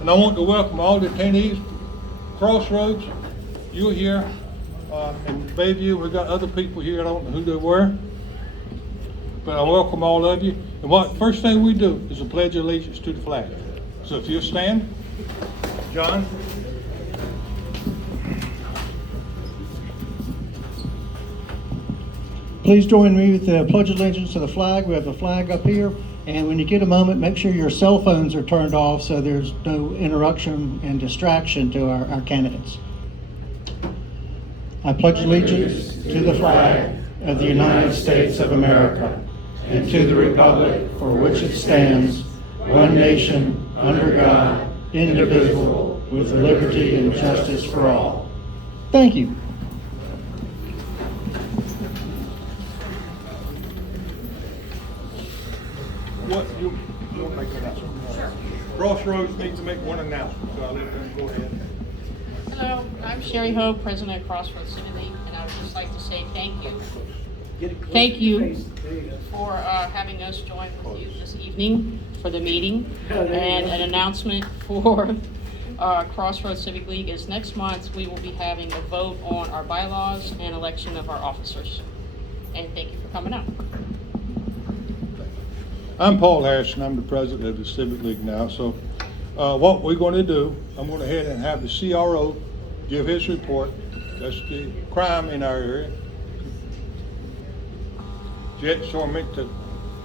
And I want to welcome all the attendees. Crossroads, you're here. In Bayview, we've got other people here. I don't know who they were, but I welcome all of you. And what first thing we do is a pledge of allegiance to the flag. So if you stand, John. Please join me with the pledge of allegiance to the flag. We have the flag up here. And when you get a moment, make sure your cell phones are turned off so there's no interruption and distraction to our candidates. I pledge allegiance to the flag of the United States of America and to the republic for which it stands, one nation, under God, indivisible, with liberty and justice for all. Thank you. What you want to make an announcement? Sure. Crossroads needs to make one announcement, so I'll let them go ahead. Hello, I'm Sherry Ho, President of Crossroads Civic League, and I would just like to say thank you. Thank you for having us join with you this evening for the meeting. And an announcement for Crossroads Civic League is next month we will be having a vote on our bylaws and election of our officers. And thank you for coming out. I'm Paul Harrison. I'm the president of the Civic League now. So what we're going to do, I'm going to head and have the CRO give his report. That's the crime in our area. Jet Sormington,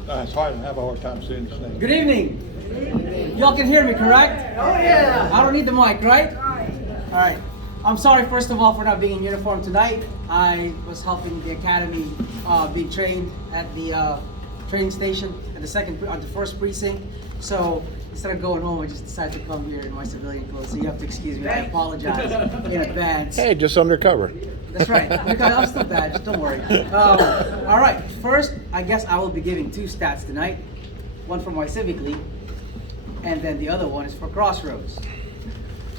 it's hard to have a hard time saying his name. Good evening. Y'all can hear me, correct? Oh yeah. I don't need the mic, right? All right. I'm sorry, first of all, for not being in uniform tonight. I was helping the academy be trained at the training station at the first precinct. So instead of going home, I just decided to come here in my civilian clothes. So you have to excuse me. I apologize in advance. Hey, just undercover. That's right. I'm still bad. Just don't worry. All right. First, I guess I will be giving two stats tonight. One for my Civic League, and then the other one is for Crossroads.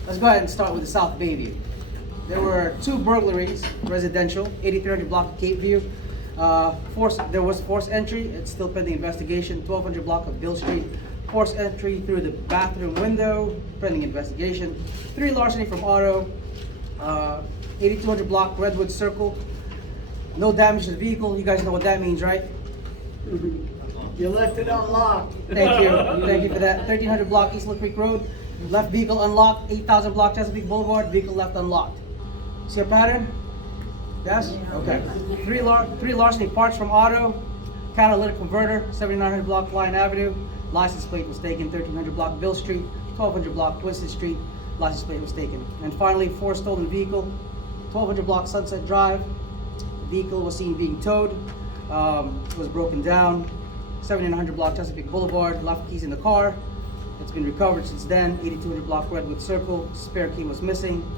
Let's go ahead and start with the South Bayview. There were 2 burglaries, residential, 8300 block of Cape View. There was forced entry. It's still pending investigation. 1200 block of Bill Street. Forced entry through the bathroom window, pending investigation. 3 larceny from auto. 8200 block Redwood Circle. No damage to the vehicle. You guys know what that means, right? You left it unlocked. Thank you. Thank you for that. 1300 block East Little Creek Road. Left vehicle unlocked. 8000 block Chesapeake Boulevard. Vehicle left unlocked. See a pattern? Yes? Okay. 3 larceny parts from auto. Catalytic converter. 7900 block Lyon Avenue. License plate was taken. 1300 block Bill Street. 1200 block Twisted Street. License plate was taken. And finally, 4 stolen vehicle. 1200 block Sunset Drive. Vehicle was seen being towed. It was broken down. 7900 block Chesapeake Boulevard. Left keys in the car. It's been recovered since then. 8200 block Redwood Circle. Spare key was missing.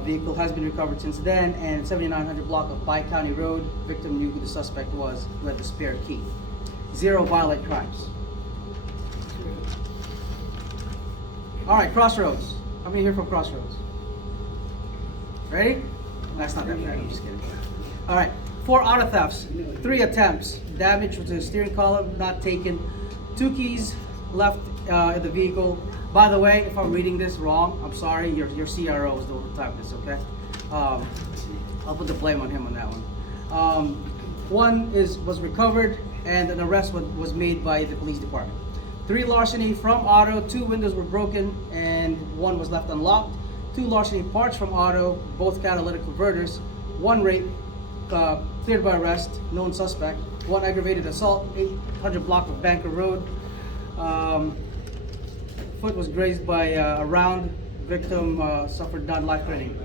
Vehicle has been recovered since then. And 7900 block of By County Road. Victim knew who the suspect was, who had the spare key. 0 violent crimes. All right, Crossroads. How many here from Crossroads? Ready? That's not that bad. I'm just kidding. All right. 4 auto thefts, 3 attempts. Damage to the steering column, not taken. 2 keys left in the vehicle. By the way, if I'm reading this wrong, I'm sorry. Your CRO is the one who typed this, okay? I'll put the blame on him on that one. One was recovered, and an arrest was made by the police department. 3 larceny from auto. 2 windows were broken, and 1 was left unlocked. 2 larceny parts from auto, both catalytic converters. 1 rape. Cleared by arrest, known suspect. 1 aggravated assault, 800 block of Banker Road. Foot was grazed by a round. Victim suffered non-life-threatening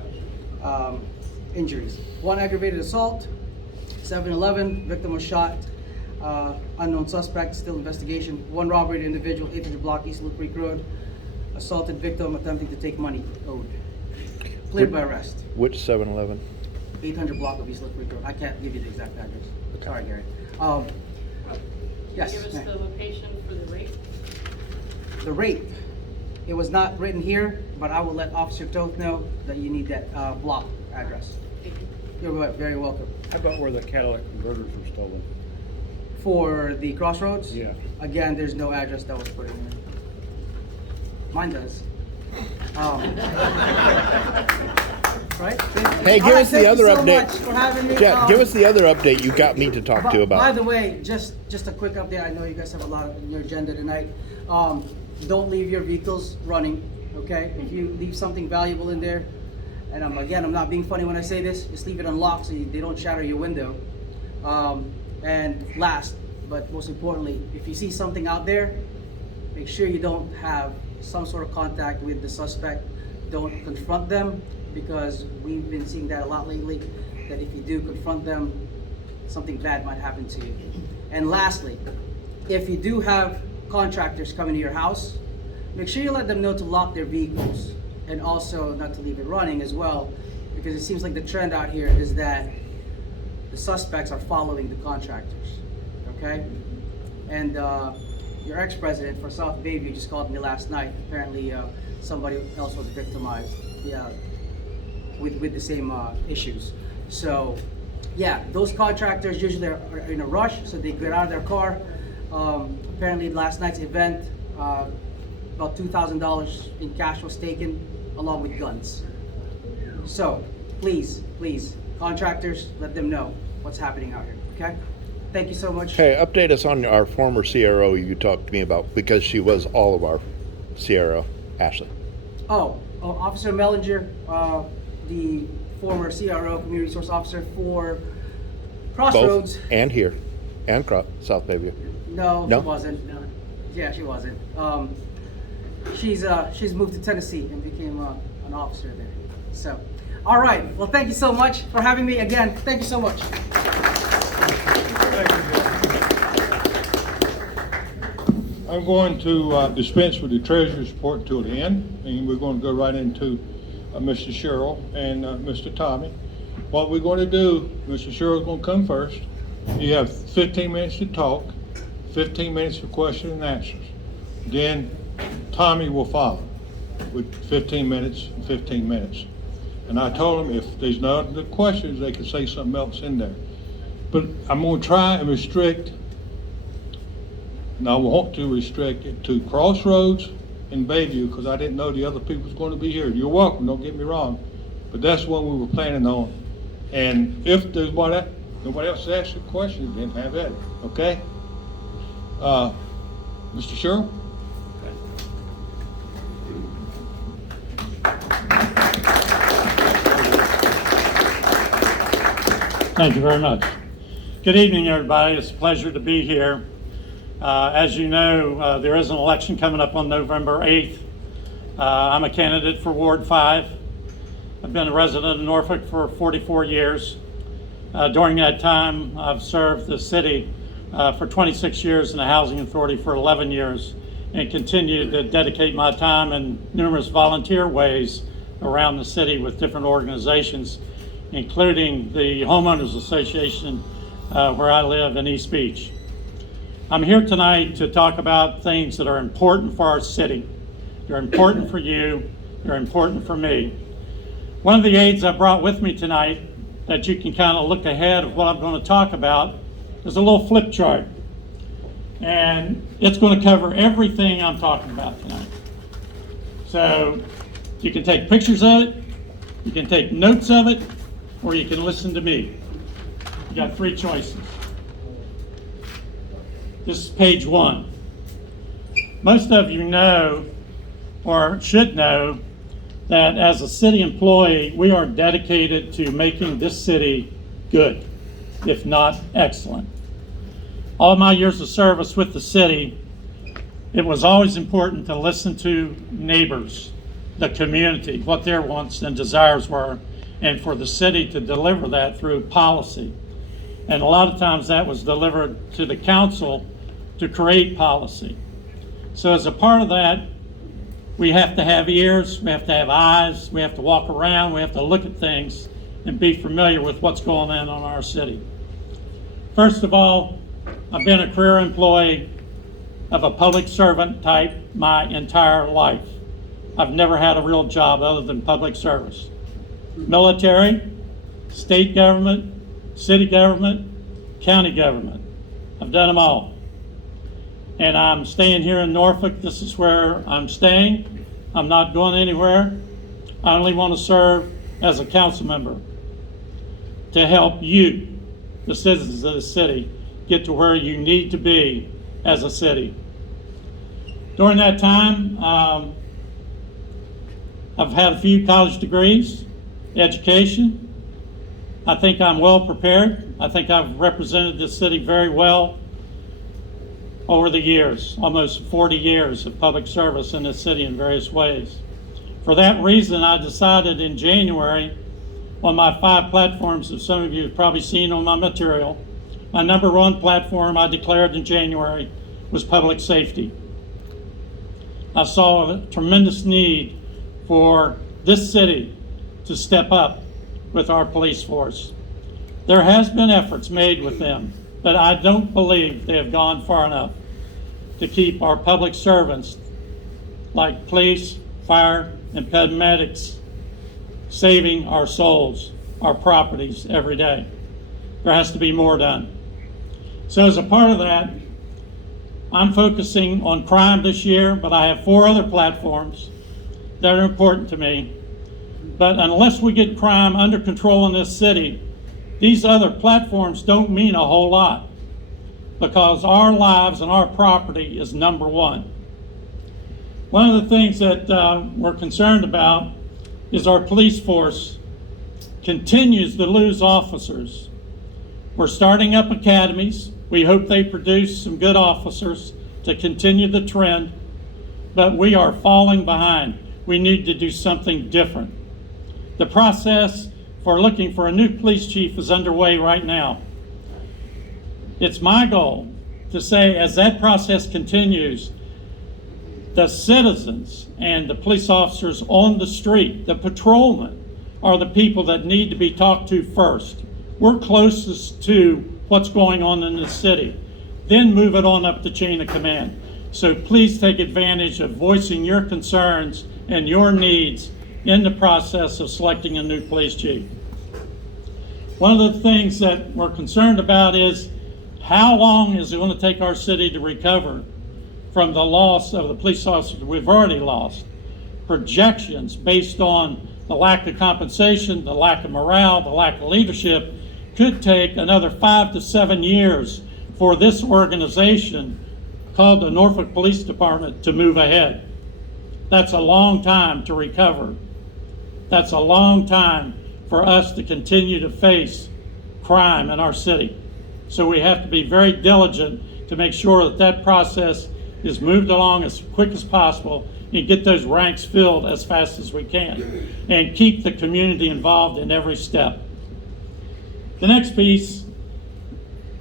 injuries. 1 aggravated assault, 7-11. Victim was shot. Unknown suspect, still investigation. 1 robbery to individual, 800 block East Little Creek Road. Assaulted victim attempting to take money owed. Cleared by arrest. Which 7-Eleven? 800 block of East Little Creek Road. I can't give you the exact address. Okay. Sorry, Gary. Yes. Give us the location for the rape. The rape. It was not written here, but I will let Officer Toth know that you need that block address. You're very welcome. How about where the catalytic converters were stolen? For the Crossroads? Yeah. Again, there's no address that was put in here. Mine does. Right? Hey, give All right, us the thank other you so update. much for having me. Jeff, give us the other update you got me to talk to By about. the way, just a quick update. I know you guys have a lot on your agenda tonight. Don't leave your vehicles running, okay? If you leave something valuable in there, and I'm not being funny when I say this, just leave it unlocked so they don't shatter your window. And last, but most importantly, if you see something out there, make sure you don't have some sort of contact with the suspect. Don't confront them, because we've been seeing that a lot lately, that if you do confront them, something bad might happen to you. And lastly, if you do have contractors coming to your house, make sure you let them know to lock their vehicles, and also not to leave it running as well, because it seems like the trend out here is that the suspects are following the contractors, okay? And your ex-president for South Bayview just called me last night. Apparently somebody else was victimized with the same issues. So yeah, those contractors usually are in a rush, so they get out of their car. Apparently last night's event, about $2,000 in cash was taken, along with guns. So please, contractors, let them know what's happening out here, okay? Thank you so much. Hey, update us on our former CRO you talked to me about, because she was all of our CRO, Ashley. Officer Mellinger, the former CRO, Community Resource Officer for Crossroads. Both, and here, and South Bayview. No, No? she wasn't. No. Yeah, she wasn't. She's moved to Tennessee and became an officer there. So, all right. Well, thank you so much for having me again. Thank you so much. I'm going to dispense with the treasurer's report until the end, and we're going to go right into Mr. Sherrill and Mr. Tommy. What we're going to do, Mr. Sherrill's going to come first. You have 15 minutes to talk, 15 minutes for questions and answers. Then Tommy will follow with 15 minutes and 15 minutes. And I told them if there's no other questions, they can say something else in there. But I'm going to try and restrict, and I want to restrict it to Crossroads and Bayview, because I didn't know the other people was going to be here. You're welcome, don't get me wrong, but that's what we were planning on. And if there's nobody else asks a question, then have at it, okay? Mr. Sherrill? Thank you very much. Good evening, everybody. It's a pleasure to be here. As you know, there is an election coming up on November 8th. I'm a candidate for Ward 5. I've been a resident of Norfolk for 44 years. During that time, I've served the city for 26 years and the Housing Authority for 11 years, and continue to dedicate my time in numerous volunteer ways around the city with different organizations, including the Homeowners Association where I live in East Beach. I'm here tonight to talk about things that are important for our city. They're important for you, they're important for me. One of the aids I brought with me tonight that you can kind of look ahead of what I'm going to talk about is a little flip chart. And it's going to cover everything I'm talking about tonight. So you can take pictures of it, you can take notes of it, or you can listen to me. You got three choices. This is page 1. Most of you know, or should know, that as a city employee, we are dedicated to making this city good, if not excellent. All my years of service with the city, it was always important to listen to neighbors, the community, what their wants and desires were, and for the city to deliver that through policy. And a lot of times that was delivered to the council to create policy. So as a part of that, we have to have ears, we have to have eyes, we have to walk around, we have to look at things and be familiar with what's going on in our city. First of all, I've been a career employee of a public servant type my entire life. I've never had a real job other than public service. Military, state government, city government, county government. I've done them all. And I'm staying here in Norfolk. This is where I'm staying. I'm not going anywhere. I only want to serve as a council member to help you, the citizens of the city, get to where you need to be as a city. During that time, I've had a few college degrees, education. I think I'm well prepared. I think I've represented this city very well over the years, almost 40 years of public service in this city in various ways. For that reason, I decided in January on my 5 platforms that some of you have probably seen on my material, my number 1 platform I declared in January was public safety. I saw a tremendous need for this city to step up with our police force. There has been efforts made with them, but I don't believe they have gone far enough to keep our public servants like police, fire, and paramedics saving our souls, our properties every day. There has to be more done. So as a part of that, I'm focusing on crime this year, but I have 4 other platforms that are important to me. But unless we get crime under control in this city, these other platforms don't mean a whole lot, because our lives and our property is number 1. One of the things that we're concerned about is our police force continues to lose officers. We're starting up academies. We hope they produce some good officers to continue the trend, but we are falling behind. We need to do something different. The process for looking for a new police chief is underway right now. It's my goal to say, as that process continues, the citizens and the police officers on the street, the patrolmen, are the people that need to be talked to first. We're closest to what's going on in the city. Then move it on up the chain of command. So please take advantage of voicing your concerns and your needs in the process of selecting a new police chief. One of the things that we're concerned about is how long is it going to take our city to recover from the loss of the police officers we've already lost? Projections based on the lack of compensation, the lack of morale, the lack of leadership could take another 5 to 7 years for this organization called the Norfolk Police Department to move ahead. That's a long time to recover. That's a long time for us to continue to face crime in our city. So we have to be very diligent to make sure that that process is moved along as quick as possible and get those ranks filled as fast as we can and keep the community involved in every step. The next piece,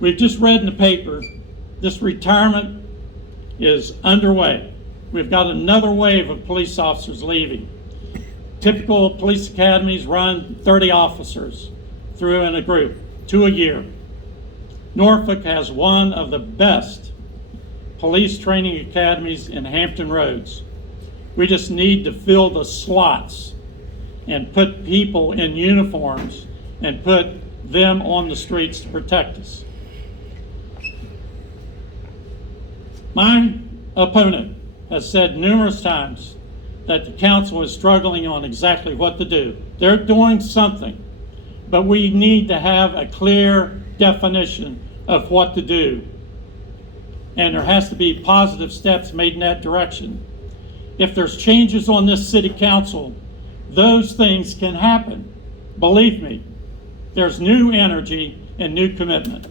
we've just read in the paper, this retirement is underway. We've got another wave of police officers leaving. Typical police academies run 30 officers through in a group, 2 a year. Norfolk has one of the best police training academies in Hampton Roads. We just need to fill the slots and put people in uniforms and put them on the streets to protect us. My opponent has said numerous times that the council is struggling on exactly what to do. They're doing something, but we need to have a clear definition of what to do. And there has to be positive steps made in that direction. If there's changes on this city council, those things can happen. Believe me, there's new energy and new commitment.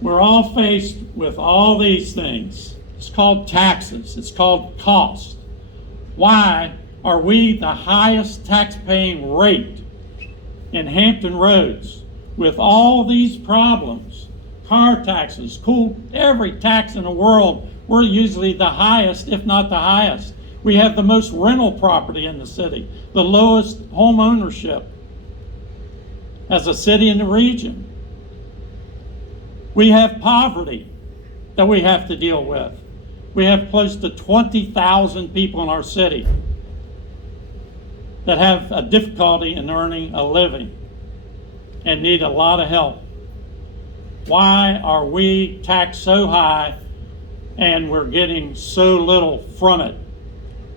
We're all faced with all these things. It's called taxes. It's called cost. Why are we the highest tax-paying rate in Hampton Roads with all these problems? Car taxes, every tax in the world, we're usually the highest, if not the highest. We have the most rental property in the city, the lowest home ownership as a city in the region. We have poverty that we have to deal with. We have close to 20,000 people in our city that have a difficulty in earning a living and need a lot of help. Why are we taxed so high and we're getting so little from it?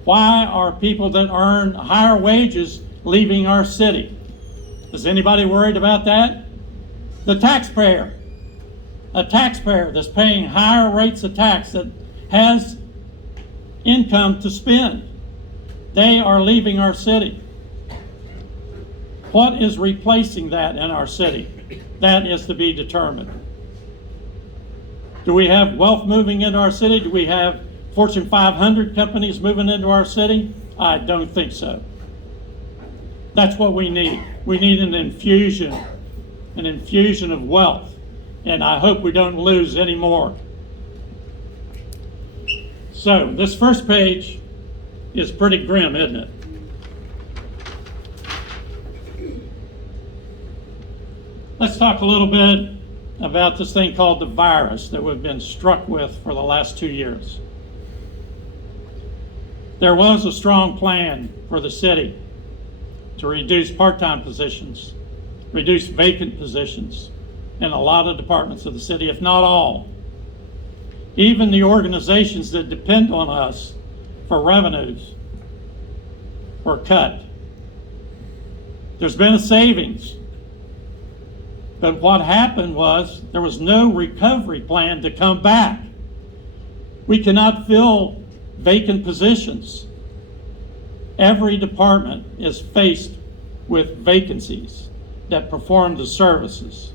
Why are people that earn higher wages leaving our city? Is anybody worried about that? The taxpayer. A taxpayer that's paying higher rates of tax that has income to spend. They are leaving our city. What is replacing that in our city? That is to be determined. Do we have wealth moving into our city? Do we have Fortune 500 companies moving into our city? I don't think so. That's what we need. We need an infusion of wealth. And I hope we don't lose any more. So this first page is pretty grim, isn't it? Let's talk a little bit about this thing called the virus that we've been struck with for the last 2 years. There was a strong plan for the city to reduce part-time positions, reduce vacant positions in a lot of departments of the city, if not all. Even the organizations that depend on us for revenues were cut. There's been a savings. But what happened was there was no recovery plan to come back. We cannot fill vacant positions. Every department is faced with vacancies that perform the services.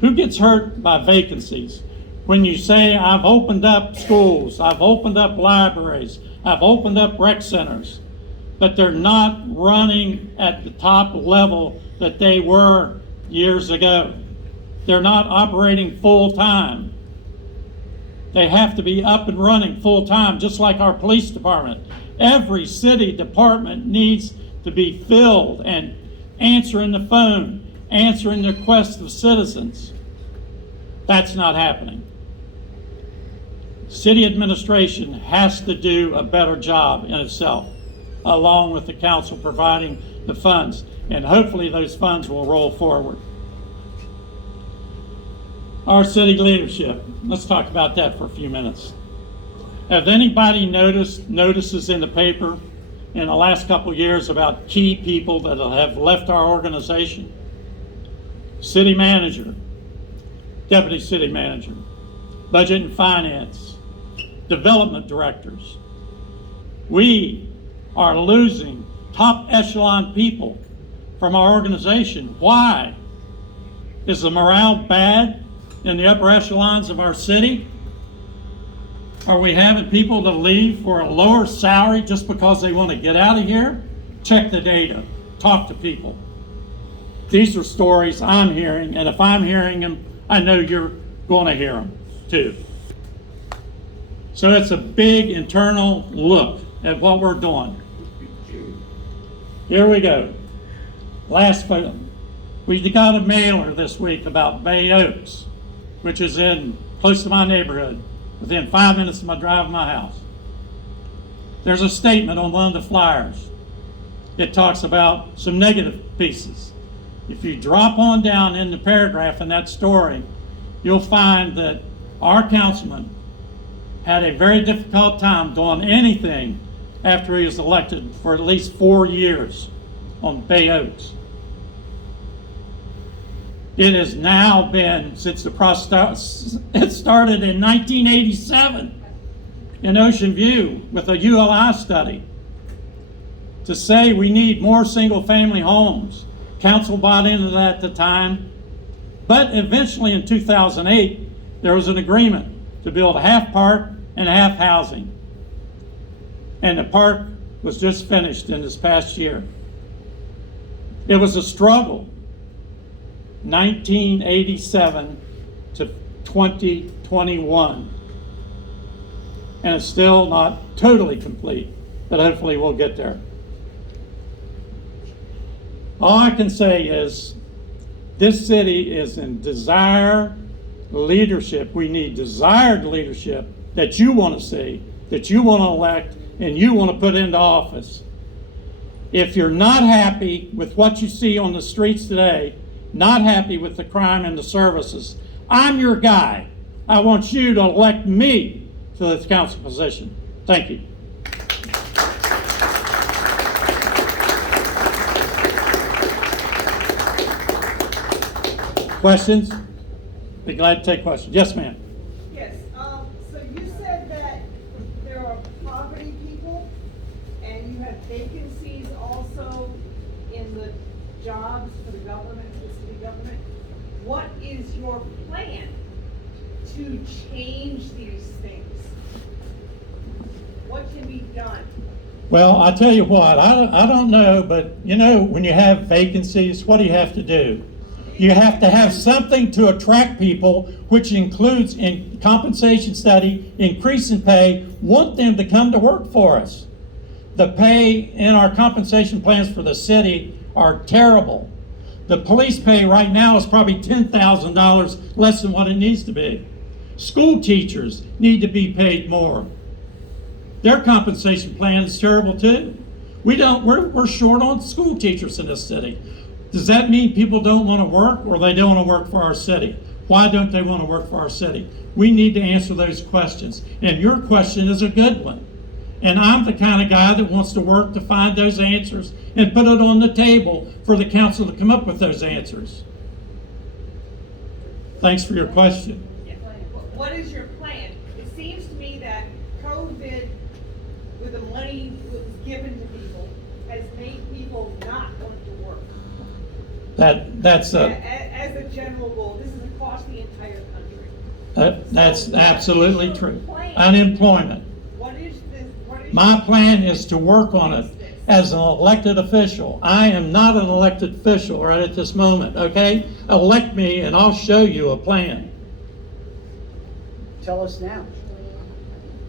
Who gets hurt by vacancies? When you say, I've opened up schools, I've opened up libraries, I've opened up rec centers, but they're not running at the top level that they were years ago. They're not operating full time. They have to be up and running full time, just like our police department. Every city department needs to be filled and answering the phone, answering the requests of citizens. That's not happening. City administration has to do a better job in itself, along with the council providing the funds. And hopefully those funds will roll forward. Our city leadership, let's talk about that for a few minutes. Have anybody notices in the paper in the last couple of years about key people that have left our organization? City manager, deputy city manager, budget and finance, development directors. We are losing top echelon people from our organization. Why? Is the morale bad in the upper echelons of our city? Are we having people to leave for a lower salary just because they want to get out of here? Check the data. Talk to people. These are stories I'm hearing, and if I'm hearing them, I know you're going to hear them too. So it's a big internal look at what we're doing. Here we go. Last photo. We got a mailer this week about Bay Oaks, which is close to my neighborhood, within 5 minutes of my drive to my house. There's a statement on one of the flyers. It talks about some negative pieces. If you drop on down in the paragraph in that story, you'll find that our councilman had a very difficult time doing anything after he was elected for at least 4 years on Bay Oaks. It has now been since the process. It started in 1987 in Ocean View with a ULI study to say we need more single-family homes. Council bought into that at the time, but eventually in 2008 there was an agreement to build a half park and half housing, and the park was just finished in this past year. It was a struggle. 1987 to 2021. And it's still not totally complete, but hopefully we'll get there. All I can say is this city is in desired leadership. We need desired leadership that you want to see, that you want to elect, and you want to put into office. If you're not happy with what you see on the streets today, not happy with the crime and the services, I'm your guy. I want you to elect me to this council position. Thank you. Questions? Be glad to take questions. Yes, ma'am. Yes, so you said that there are poverty people and you have vacancies also in the jobs for the government, the city government. What is your plan to change these things? What can be done? Well, I tell you what, I don't know, but you know, when you have vacancies, what do you have to do? You have to have something to attract people, which includes in compensation study, increase in pay, want them to come to work for us. The pay in our compensation plans for the city are terrible. The police pay right now is probably $10,000 less than what it needs to be. School teachers need to be paid more. Their compensation plan is terrible too. We're short on school teachers in this city. Does that mean people don't want to work, or they don't want to work for our city? Why don't they want to work for our city? We need to answer those questions. And your question is a good one. And I'm the kind of guy that wants to work to find those answers and put it on the table for the council to come up with those answers. Thanks for your question. Yeah. What is your plan? It seems to me that COVID, with the money that was given to people, has made people not want to work. That's As a general rule, this is across the entire country. that's absolutely true. Plan. Unemployment. What is this? My plan is to work on it as an elected official. I am not an elected official right at this moment, okay? Elect me and I'll show you a plan. Tell us now.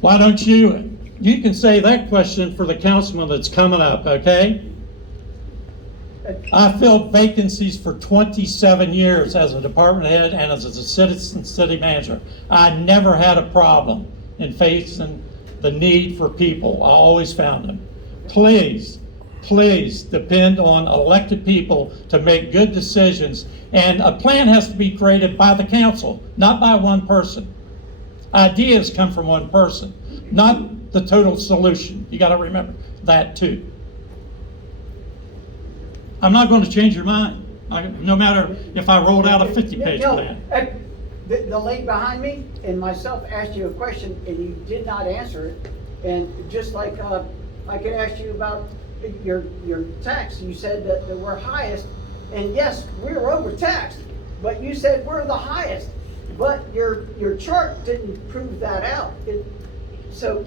Why don't you can say that question for the councilman that's coming up, okay? I filled vacancies for 27 years as a department head and as a citizen city manager. I never had a problem in facing the need for people. I always found them. Please depend on elected people to make good decisions. And a plan has to be created by the council, not by one person. Ideas come from one person, not the total solution. You got to remember that too. I'm not going to change your mind, no matter if I rolled out a 50-page plan. The lady behind me and myself asked you a question and you did not answer it. And just like I could ask you about your tax, you said that we're highest. And yes, we're overtaxed, but you said we're the highest. But your chart didn't prove that out. So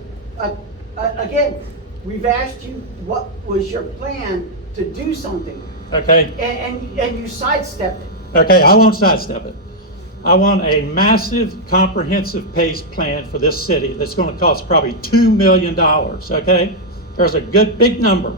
again, we've asked you what was your plan to do something. Okay. And you sidestepped it. Okay, I won't sidestep it. I want a massive, comprehensive PACE plan for this city that's going to cost probably $2 million, okay? There's a good big number.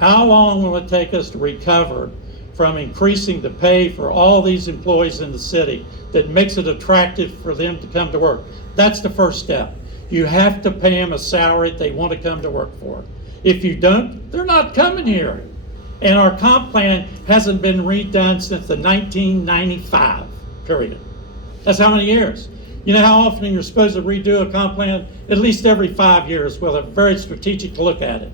How long will it take us to recover from increasing the pay for all these employees in the city that makes it attractive for them to come to work? That's the first step. You have to pay them a salary that they want to come to work for. If you don't, they're not coming here. And our comp plan hasn't been redone since the 1995 period. That's how many years? You know how often you're supposed to redo a comp plan? At least every 5 years with a very strategic look at it.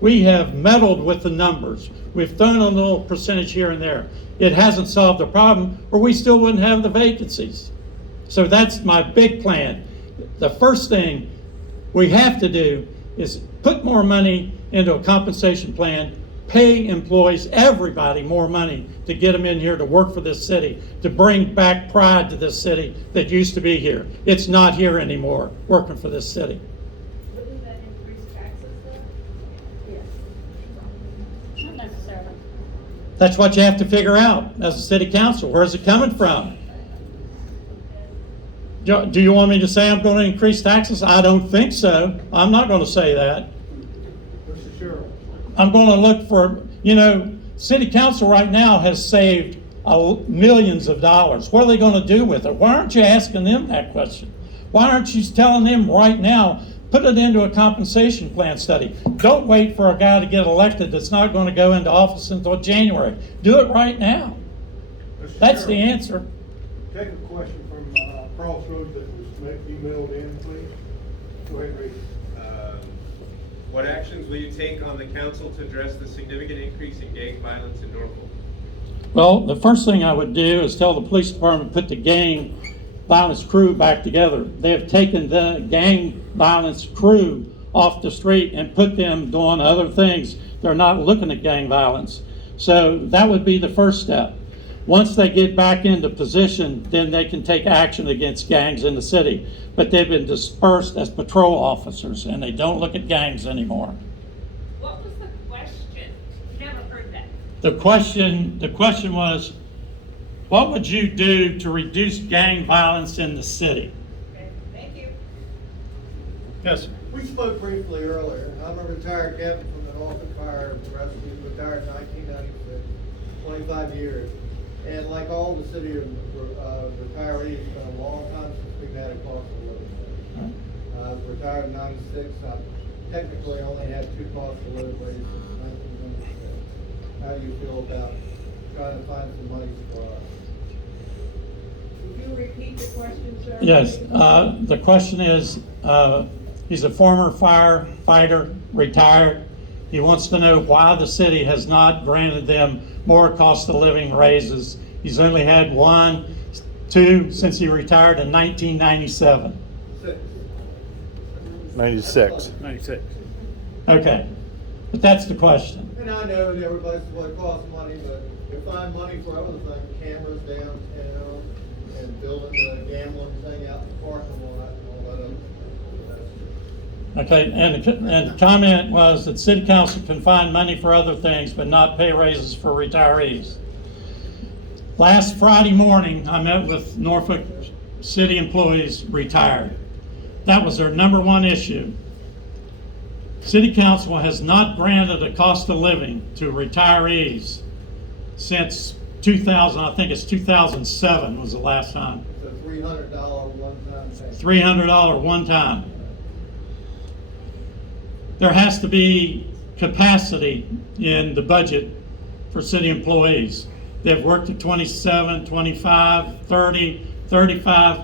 We have meddled with the numbers. We've thrown a little percentage here and there. It hasn't solved the problem, or we still wouldn't have the vacancies. So that's my big plan. The first thing we have to do is put more money into a compensation plan, pay employees, everybody, more money to get them in here to work for this city, to bring back pride to this city that used to be here. It's not here anymore, working for this city. Wouldn't that increase taxes though? Yes. Not necessarily. That's what you have to figure out as a city council. Where's it coming from? Do you want me to say I'm going to increase taxes? I don't think so. I'm not going to say that. Mr. Sheriff. I'm going to look for, city council right now has saved millions of dollars. What are they going to do with it? Why aren't you asking them that question? Why aren't you telling them right now, put it into a compensation plan study? Don't wait for a guy to get elected that's not going to go into office until January. Do it right now. Mr. That's the Sheriff, answer. Take a question from Crossroads that was emailed in, please. Go ahead, Reed. What actions will you take on the council to address the significant increase in gang violence in Norfolk? Well, the first thing I would do is tell the police department to put the gang violence crew back together. They have taken the gang violence crew off the street and put them doing other things. They're not looking at gang violence. So that would be the first step. Once they get back into position, then they can take action against gangs in the city. But they've been dispersed as patrol officers and they don't look at gangs anymore. What was the question? Never heard that. The question was, what would you do to reduce gang violence in the city? Okay, thank you. Yes, sir. We spoke briefly earlier. I'm a retired captain from the Norfolk Fire Rescue, retired in 1996, 25 years. And like all the city retirees, it's been a long time since we've had a cost of living. I was retired in 96. I technically only had 2 cost of living raises since 1996. How do you feel about trying to find some money for us? Would you repeat the question, sir? Yes, the question is, he's a former firefighter, retired. He wants to know why the city has not granted them more cost of living raises. He's only had 2 since he retired in 1997. 96. 96. Okay, but that's the question. And I know that everybody's what it costs money, but you find money for other things, cameras downtown, and building the gambling thing out in the parking lot and all that other stuff. Okay, and the comment was that city council can find money for other things, but not pay raises for retirees. Last Friday morning, I met with Norfolk city employees retired. That was their number one issue. City council has not granted a cost of living to retirees since 2000, I think it's 2007 was the last time. It's a $300 one-time thing. $300 one time. There has to be capacity in the budget for city employees. They've worked at 27, 25, 30, 35,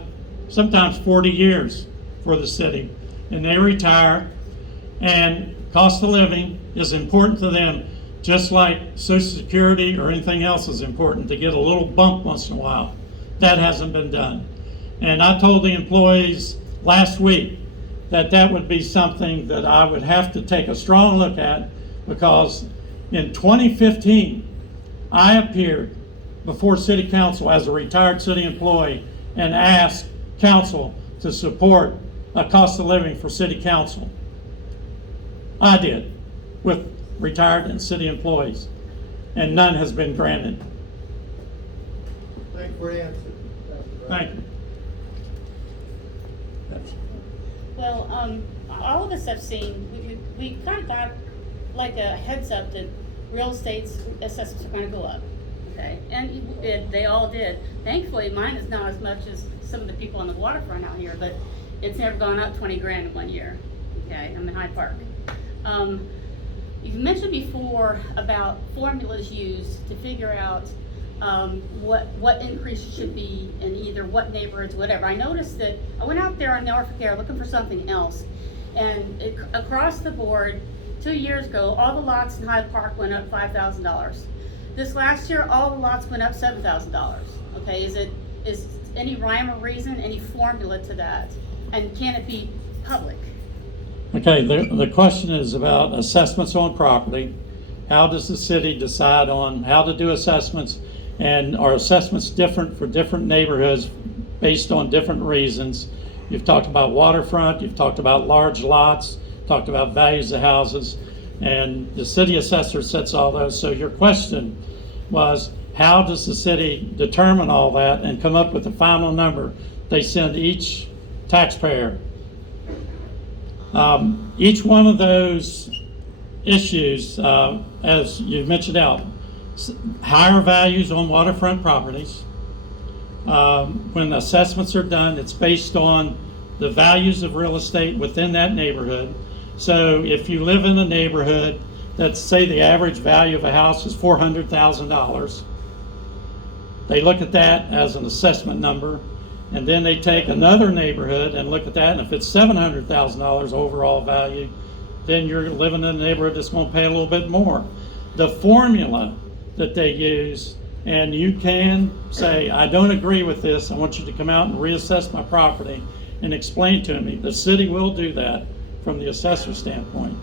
sometimes 40 years for the city. And they retire, and cost of living is important to them, just like Social Security or anything else is important, to get a little bump once in a while. That hasn't been done. And I told the employees last week that would be something that I would have to take a strong look at, because in 2015, I appeared before City Council as a retired city employee and asked Council to support a cost of living for City Council. I did, with retired and city employees, and none has been granted. Thank you for the answer. Thank you. Well, all of us have seen, we kind of got like a heads up that real estate's assessments are going to go up, okay? And they all did. Thankfully, mine is not as much as some of the people on the waterfront out here, but it's never gone up 20 grand in 1 year, okay? I'm in Hyde Park. You've mentioned before about formulas used to figure out what increase should be in either what neighborhoods, whatever. I noticed that I went out there on Norfolk Air looking for something else, and across the board, 2 years ago, all the lots in Hyde Park went up $5,000. This last year, all the lots went up $7,000. Okay, is any rhyme or reason, any formula to that, and can it be public? Okay, the question is about assessments on property. How does the city decide on how to do assessments? And are assessments different for different neighborhoods based on different reasons? You've talked about waterfront, you've talked about large lots, talked about values of houses, and the city assessor sets all those. So your question was, how does the city determine all that and come up with the final number they send each taxpayer? Each one of those issues, as you mentioned out, higher values on waterfront properties. When assessments are done, it's based on the values of real estate within that neighborhood. So if you live in a neighborhood that, say, the average value of a house is $400,000, they look at that as an assessment number, and then they take another neighborhood and look at that, and if it's $700,000 overall value, then you're living in a neighborhood that's going to pay a little bit more. The formula that they use And you can say, I don't agree with this, I want you to come out and reassess my property and explain to me. The city will do that from the assessor standpoint.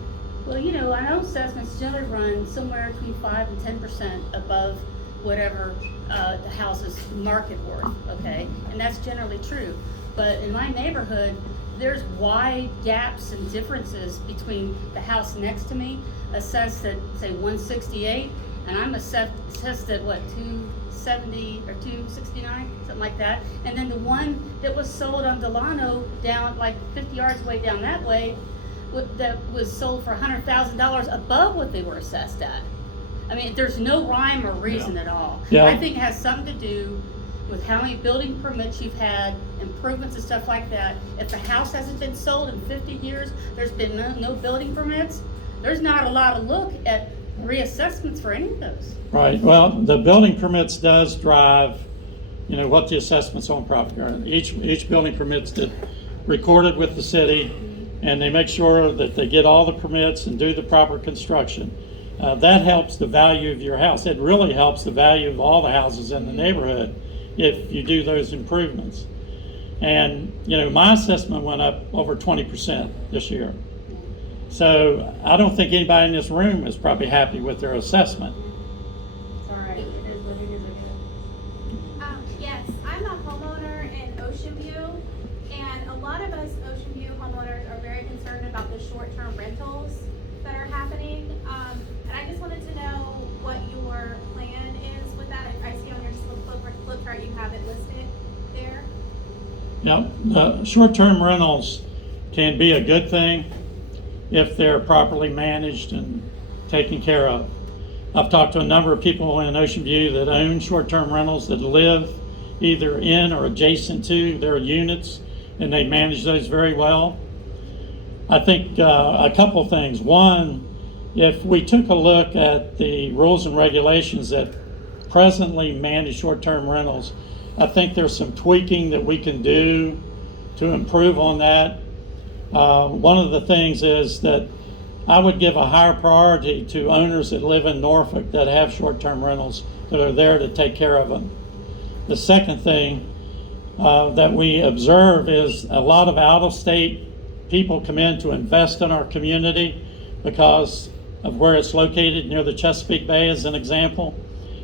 Well, you know, I know assessments generally run somewhere between 5 and 10% above whatever the house's market worth, okay? And that's generally true. But in my neighborhood, there's wide gaps and differences between the house next to me, assessed at, say, 168, and I'm assessed at, what, 270 or 269, something like that. And then the one that was sold on Delano down, like 50 yards away down that way, that was sold for $100,000 above what they were assessed at. I mean, there's no rhyme or reason at all. Yeah. I think it has something to do with how many building permits you've had, improvements and stuff like that. If the house hasn't been sold in 50 years, there's been no building permits, there's not a lot of look at reassessments for any of those. Right, well, the building permits does drive, you know, what the assessments on property are. Each building permit's recorded with the city, and they make sure that they get all the permits and do the proper construction. That helps the value of your house. It really helps the value of all the houses in the neighborhood if you do those improvements. And, you know, my assessment went up over 20% this year. So I don't think anybody in this room is probably happy with their assessment. All right, it is what it is. Yes, I'm a homeowner in Ocean View, and a lot of us Ocean View homeowners are very concerned about the short-term rentals that are happening. And I just wanted to know what your plan is with that. I see on your flip chart you have it listed there. Yep, short-term rentals can be a good thing if they're properly managed and taken care of. I've talked to a number of people in Ocean View that own short-term rentals that live either in or adjacent to their units, and they manage those very well. I think a couple things. One, if we took a look at the rules and regulations that presently manage short-term rentals, I think there's some tweaking that we can do to improve on that. One of the things is that I would give a higher priority to owners that live in Norfolk that have short-term rentals that are there to take care of them. The second thing that we observe is a lot of out-of-state people come in to invest in our community because of where it's located near the Chesapeake Bay as an example,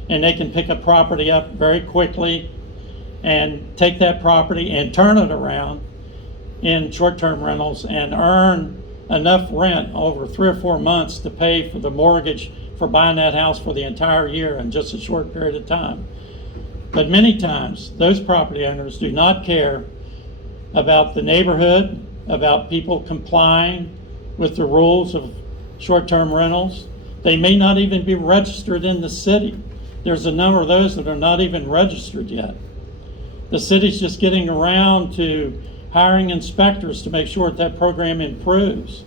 and they can pick a property up very quickly and take that property and turn it around in short-term rentals and earn enough rent over 3 or 4 months to pay for the mortgage for buying that house for the entire year in just a short period of time. But many times, those property owners do not care about the neighborhood, about people complying with the rules of short-term rentals. They may not even be registered in the city. There's a number of those that are not even registered yet. The city's just getting around to hiring inspectors to make sure that program improves.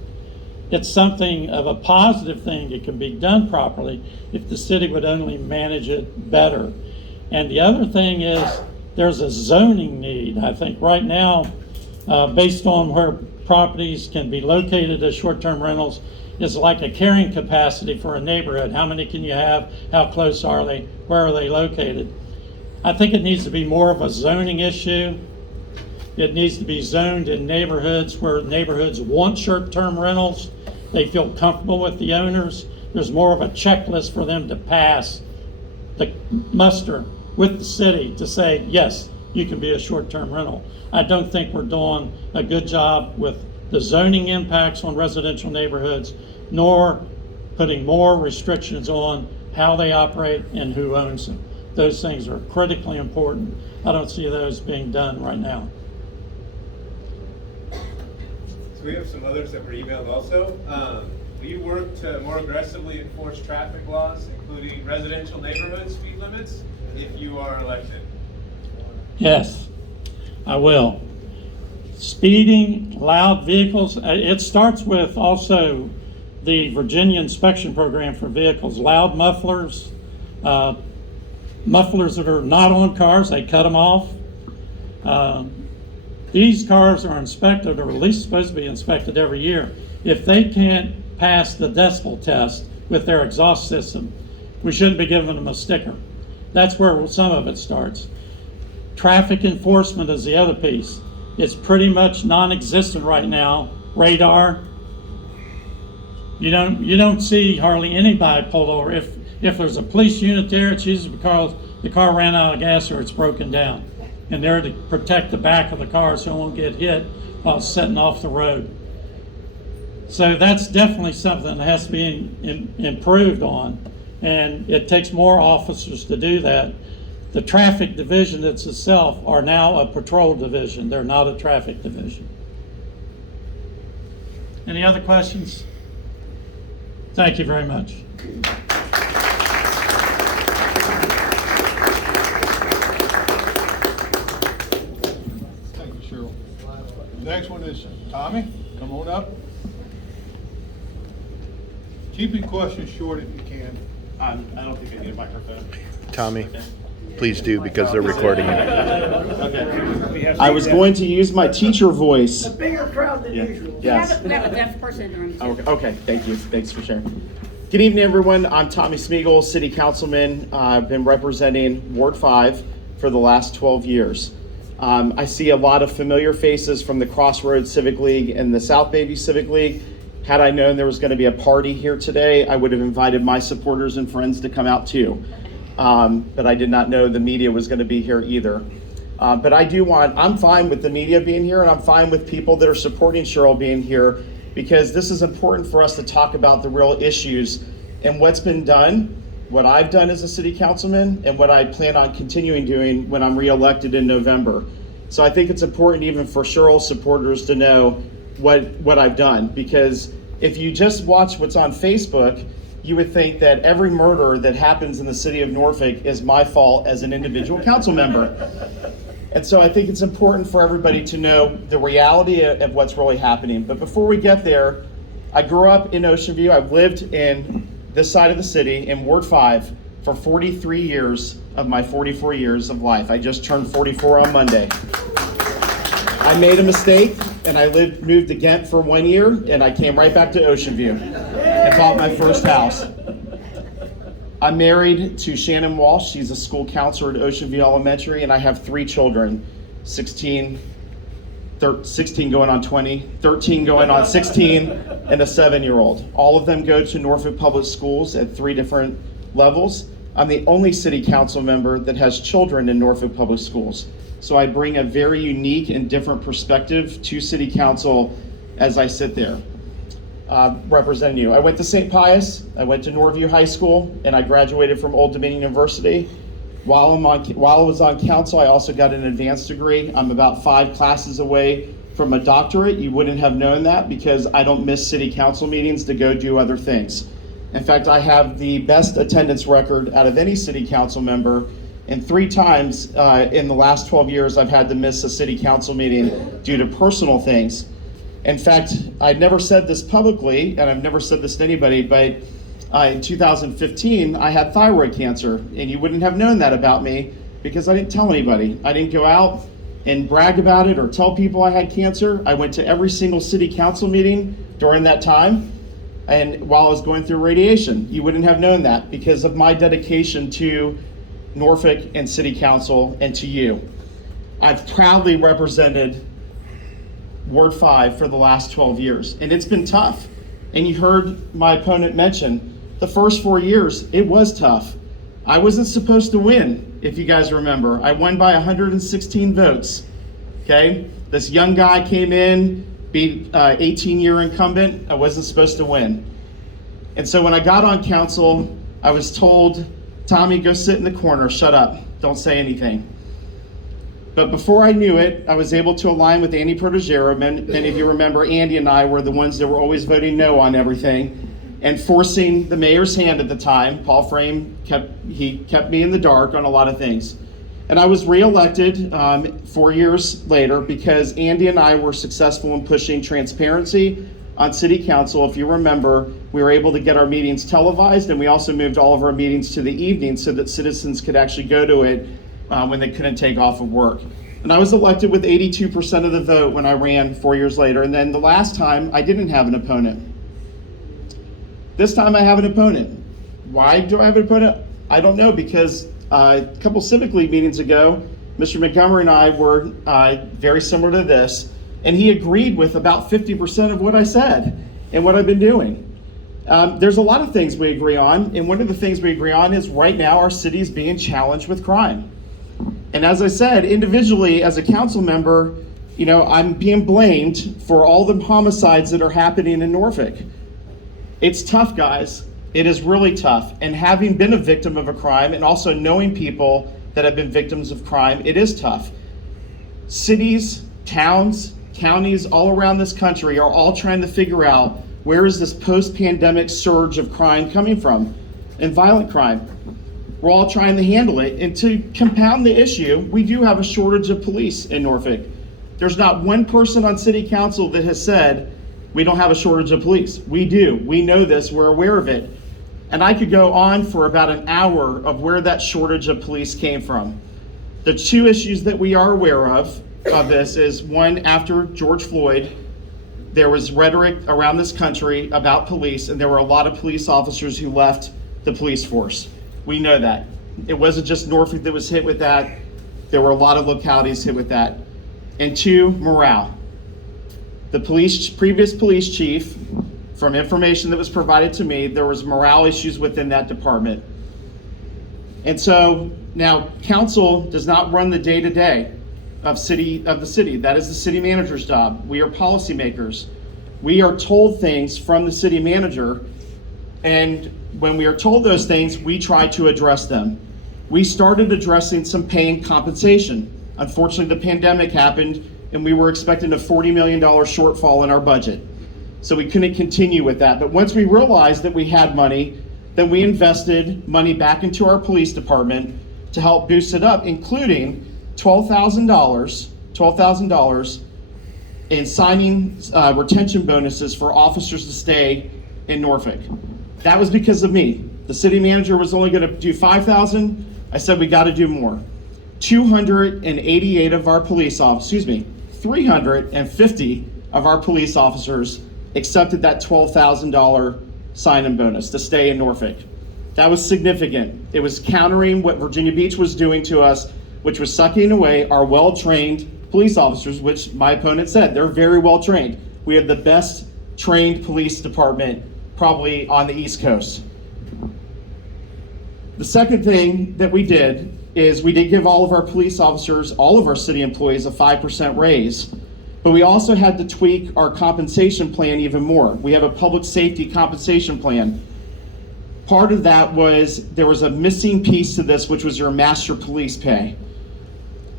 It's something of a positive thing that can be done properly if the city would only manage it better. And the other thing is there's a zoning need. I think right now, based on where properties can be located as short-term rentals, is like a carrying capacity for a neighborhood. How many can you have? How close are they? Where are they located? I think it needs to be more of a zoning issue. It needs to be zoned in neighborhoods where neighborhoods want short-term rentals. They feel comfortable with the owners. There's more of a checklist for them to pass the muster with the city to say, yes, you can be a short-term rental. I don't think we're doing a good job with the zoning impacts on residential neighborhoods, nor putting more restrictions on how they operate and who owns them. Those things are critically important. I don't see those being done right now. So we have some others that were emailed also. Will you work to more aggressively enforce traffic laws, including residential neighborhood speed limits, if you are elected? Yes, I will. Speeding, loud vehicles, it starts with also the Virginia inspection program for vehicles. Loud mufflers, mufflers that are not on cars, they cut them off. These cars are inspected, or at least supposed to be inspected every year. If they can't pass the decibel test with their exhaust system, we shouldn't be giving them a sticker. That's where some of it starts. Traffic enforcement is the other piece. It's pretty much non-existent right now. Radar. You don't see hardly anybody pulled over. If there's a police unit there, it's usually because the car ran out of gas or it's broken down. And they're to protect the back of the car so it won't get hit while it's setting off the road. So that's definitely something that has to be improved on. And it takes more officers to do that. The traffic division itself are now a patrol division. They're not a traffic division. Any other questions? Thank you very much. Thank you, Cheryl. Next one is Tommy. Come on up. Keep your questions short if you can. I don't think I need a microphone. Tommy, please do, because they're recording it. Okay. I was going to use my teacher voice. A bigger crowd than usual. Yes. We have a deaf person in the room too. Okay, thank you. Thanks for sharing. Good evening, everyone. I'm Tommy Smeagol, City Councilman. I've been representing Ward 5 for the last 12 years. I see a lot of familiar faces from the Crossroads Civic League and the South Bayview Civic League. Had I known there was going to be a party here today, I would have invited my supporters and friends to come out too. But I did not know the media was going to be here either. But I'm fine with the media being here, and I'm fine with people that are supporting Cheryl being here, because this is important for us to talk about the real issues and what's been done, what I've done as a city councilman, and what I plan on continuing doing when I'm reelected in November. So I think it's important even for Cheryl's supporters to know what I've done, because if you just watch what's on Facebook, you would think that every murder that happens in the city of Norfolk is my fault as an individual council member. And so I think it's important for everybody to know the reality of what's really happening. But before we get there, I grew up in Ocean View. I've lived in this side of the city in Ward 5 for 43 years of my 44 years of life. I just turned 44 on Monday. I made a mistake and I moved to Ghent for 1 year, and I came right back to Ocean View and bought my first house. I'm married to Shannon Walsh. She's a school counselor at Ocean View Elementary, and I have 3 children, 16 going on 20, 13 going on 16, and a 7-year-old. All of them go to Norfolk Public Schools at 3 different levels. I'm the only city council member that has children in Norfolk Public Schools. So I bring a very unique and different perspective to city council as I sit there representing you. I went to St. Pius, I went to Norview High School, and I graduated from Old Dominion University. While I was on council, I also got an advanced degree. I'm about 5 classes away from a doctorate. You wouldn't have known that because I don't miss city council meetings to go do other things. In fact, I have the best attendance record out of any city council member, and 3 times in the last 12 years I've had to miss a city council meeting due to personal things. In fact, I'd never said this publicly, and I've never said this to anybody, but in 2015, I had thyroid cancer, and you wouldn't have known that about me because I didn't tell anybody. I didn't go out and brag about it or tell people I had cancer. I went to every single city council meeting during that time, and while I was going through radiation. You wouldn't have known that because of my dedication to Norfolk and city council and to you. I've proudly represented Ward 5 for the last 12 years, and it's been tough. And you heard my opponent mention the first 4 years, it was tough. I wasn't supposed to win, if you guys remember. I won by 116 votes, okay? This young guy came in, beat 18-year incumbent. I wasn't supposed to win. And so when I got on council, I was told, Tommy, go sit in the corner, shut up, don't say anything. But before I knew it, I was able to align with Andy Protegero. Many of you remember Andy and I were the ones that were always voting no on everything and forcing the mayor's hand at the time. Paul Frame kept me in the dark on a lot of things. And I was reelected 4 years later because Andy and I were successful in pushing transparency on city council. If you remember, we were able to get our meetings televised, and we also moved all of our meetings to the evening so that citizens could actually go to it when they couldn't take off of work. And I was elected with 82% of the vote when I ran 4 years later. And then the last time I didn't have an opponent. This time I have an opponent. Why do I have an opponent? I don't know, because A couple Civic League meetings ago, Mr. Montgomery and I were very similar to this, and he agreed with about 50% of what I said and what I've been doing. There's a lot of things we agree on, and one of the things we agree on is right now our city is being challenged with crime. And as I said, individually as a council member, I'm being blamed for all the homicides that are happening in Norfolk. It's tough, guys. It is really tough. And having been a victim of a crime and also knowing people that have been victims of crime, it is tough. Cities, towns, counties all around this country are all trying to figure out where is this post-pandemic surge of crime coming from, and violent crime. We're all trying to handle it. And to compound the issue, we do have a shortage of police in Norfolk. There's not one person on city council that has said we don't have a shortage of police. We do. We know this. We're aware of it. And I could go on for about an hour of where that shortage of police came from. The two issues that we are aware of this is, one, after George Floyd, there was rhetoric around this country about police, and there were a lot of police officers who left the police force. We know that. It wasn't just Norfolk that was hit with that. There were a lot of localities hit with that. And two, morale. The previous police chief, from information that was provided to me, there was morale issues within that department. And so now council does not run the day-to-day of the city. That is the city manager's job. We are policymakers. We are told things from the city manager, and when we are told those things, we try to address them. We started addressing some pay and compensation. Unfortunately, the pandemic happened, and we were expecting a $40 million shortfall in our budget. So we couldn't continue with that. But once we realized that we had money, then we invested money back into our police department to help boost it up, including $12,000 in signing retention bonuses for officers to stay in Norfolk. That was because of me. The city manager was only going to do $5,000. I said we got to do more. 288 of our police officers, 350 of our police officers accepted that $12,000 sign-in bonus to stay in Norfolk. That was significant. It was countering what Virginia Beach was doing to us, which was sucking away our well-trained police officers, which my opponent said, they're very well-trained. We have the best trained police department probably on the East Coast. The second thing that we did is we did give all of our police officers, all of our city employees, a 5% raise, but we also had to tweak our compensation plan even more. We have a public safety compensation plan. Part of that was there was a missing piece to this, which was your master police pay.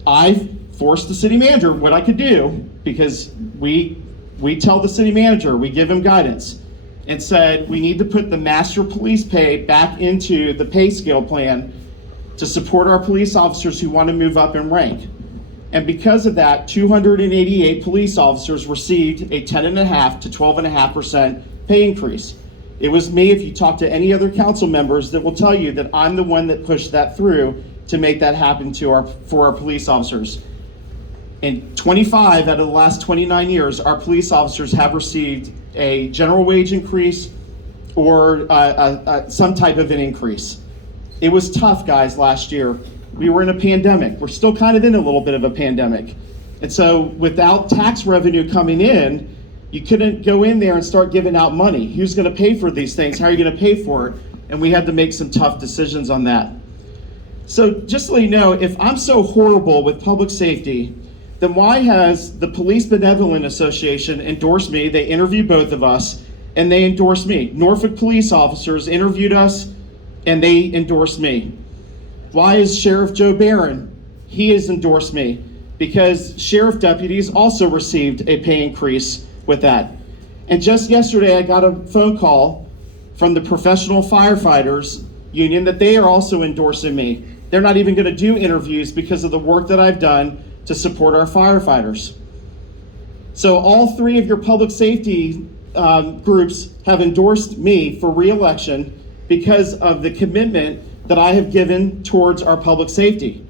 I forced the city manager what I could do, because we tell the city manager, we give him guidance, and said we need to put the master police pay back into the pay scale plan to support our police officers who want to move up in rank. And because of that, 288 police officers received a 10.5% to 12.5% pay increase. It was me, if you talk to any other council members, that will tell you that I'm the one that pushed that through to make that happen for our police officers. In 25 out of the last 29 years, our police officers have received a general wage increase or some type of an increase. It was tough, guys, last year. We were in a pandemic. We're still kind of in a little bit of a pandemic. And so without tax revenue coming in, you couldn't go in there and start giving out money. Who's going to pay for these things? How are you going to pay for it? And we had to make some tough decisions on that. So just to let you know, if I'm so horrible with public safety, then why has the Police Benevolent Association endorsed me? They interviewed both of us, and they endorsed me. Norfolk police officers interviewed us, and they endorsed me. Why is Sheriff Joe Barron? He has endorsed me because sheriff deputies also received a pay increase with that. And just yesterday, I got a phone call from the Professional Firefighters Union that they are also endorsing me. They're not even going to do interviews because of the work that I've done to support our firefighters. So all three of your public safety groups have endorsed me for re-election because of the commitment that I have given towards our public safety.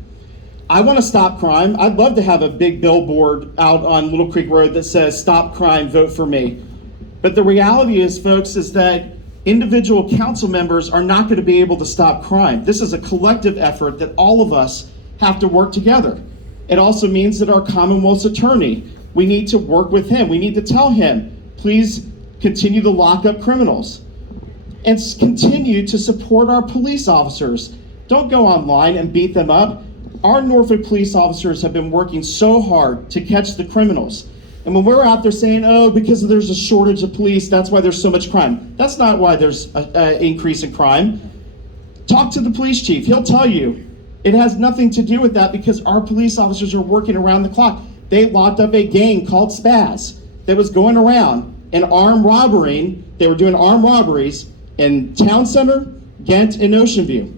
I want to stop crime. I'd love to have a big billboard out on Little Creek Road that says, "Stop crime, vote for me." But the reality is, folks, is that Individual council members are not going to be able to stop crime. This is a collective effort that all of us have to work together. It also means that our Commonwealth's attorney, we need to work with him. We need to tell him, please continue to lock up criminals and continue to support our police officers. Don't go online and beat them up. Our Norfolk police officers have been working so hard to catch the criminals. And when we're out there saying, oh, because there's a shortage of police, that's why there's so much crime. That's not why there's an increase in crime. Talk to the police chief. He'll tell you it has nothing to do with that because our police officers are working around the clock. They locked up a gang called Spaz that was going around and armed robbery. They were doing armed robberies in Town Center, Ghent, and Ocean View.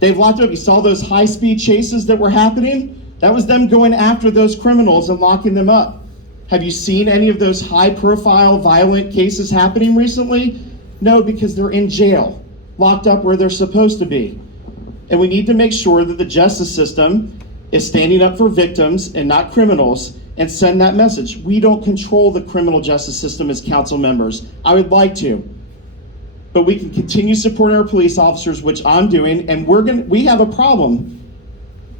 They've locked up. You saw those high-speed chases that were happening? That was them going after those criminals and locking them up. Have you seen any of those high-profile violent cases happening recently? No, because they're in jail, locked up where they're supposed to be. And we need to make sure that the justice system is standing up for victims and not criminals and send that message. We don't control the criminal justice system as council members. I would like to. But we can continue supporting our police officers, which I'm doing, and we have a problem.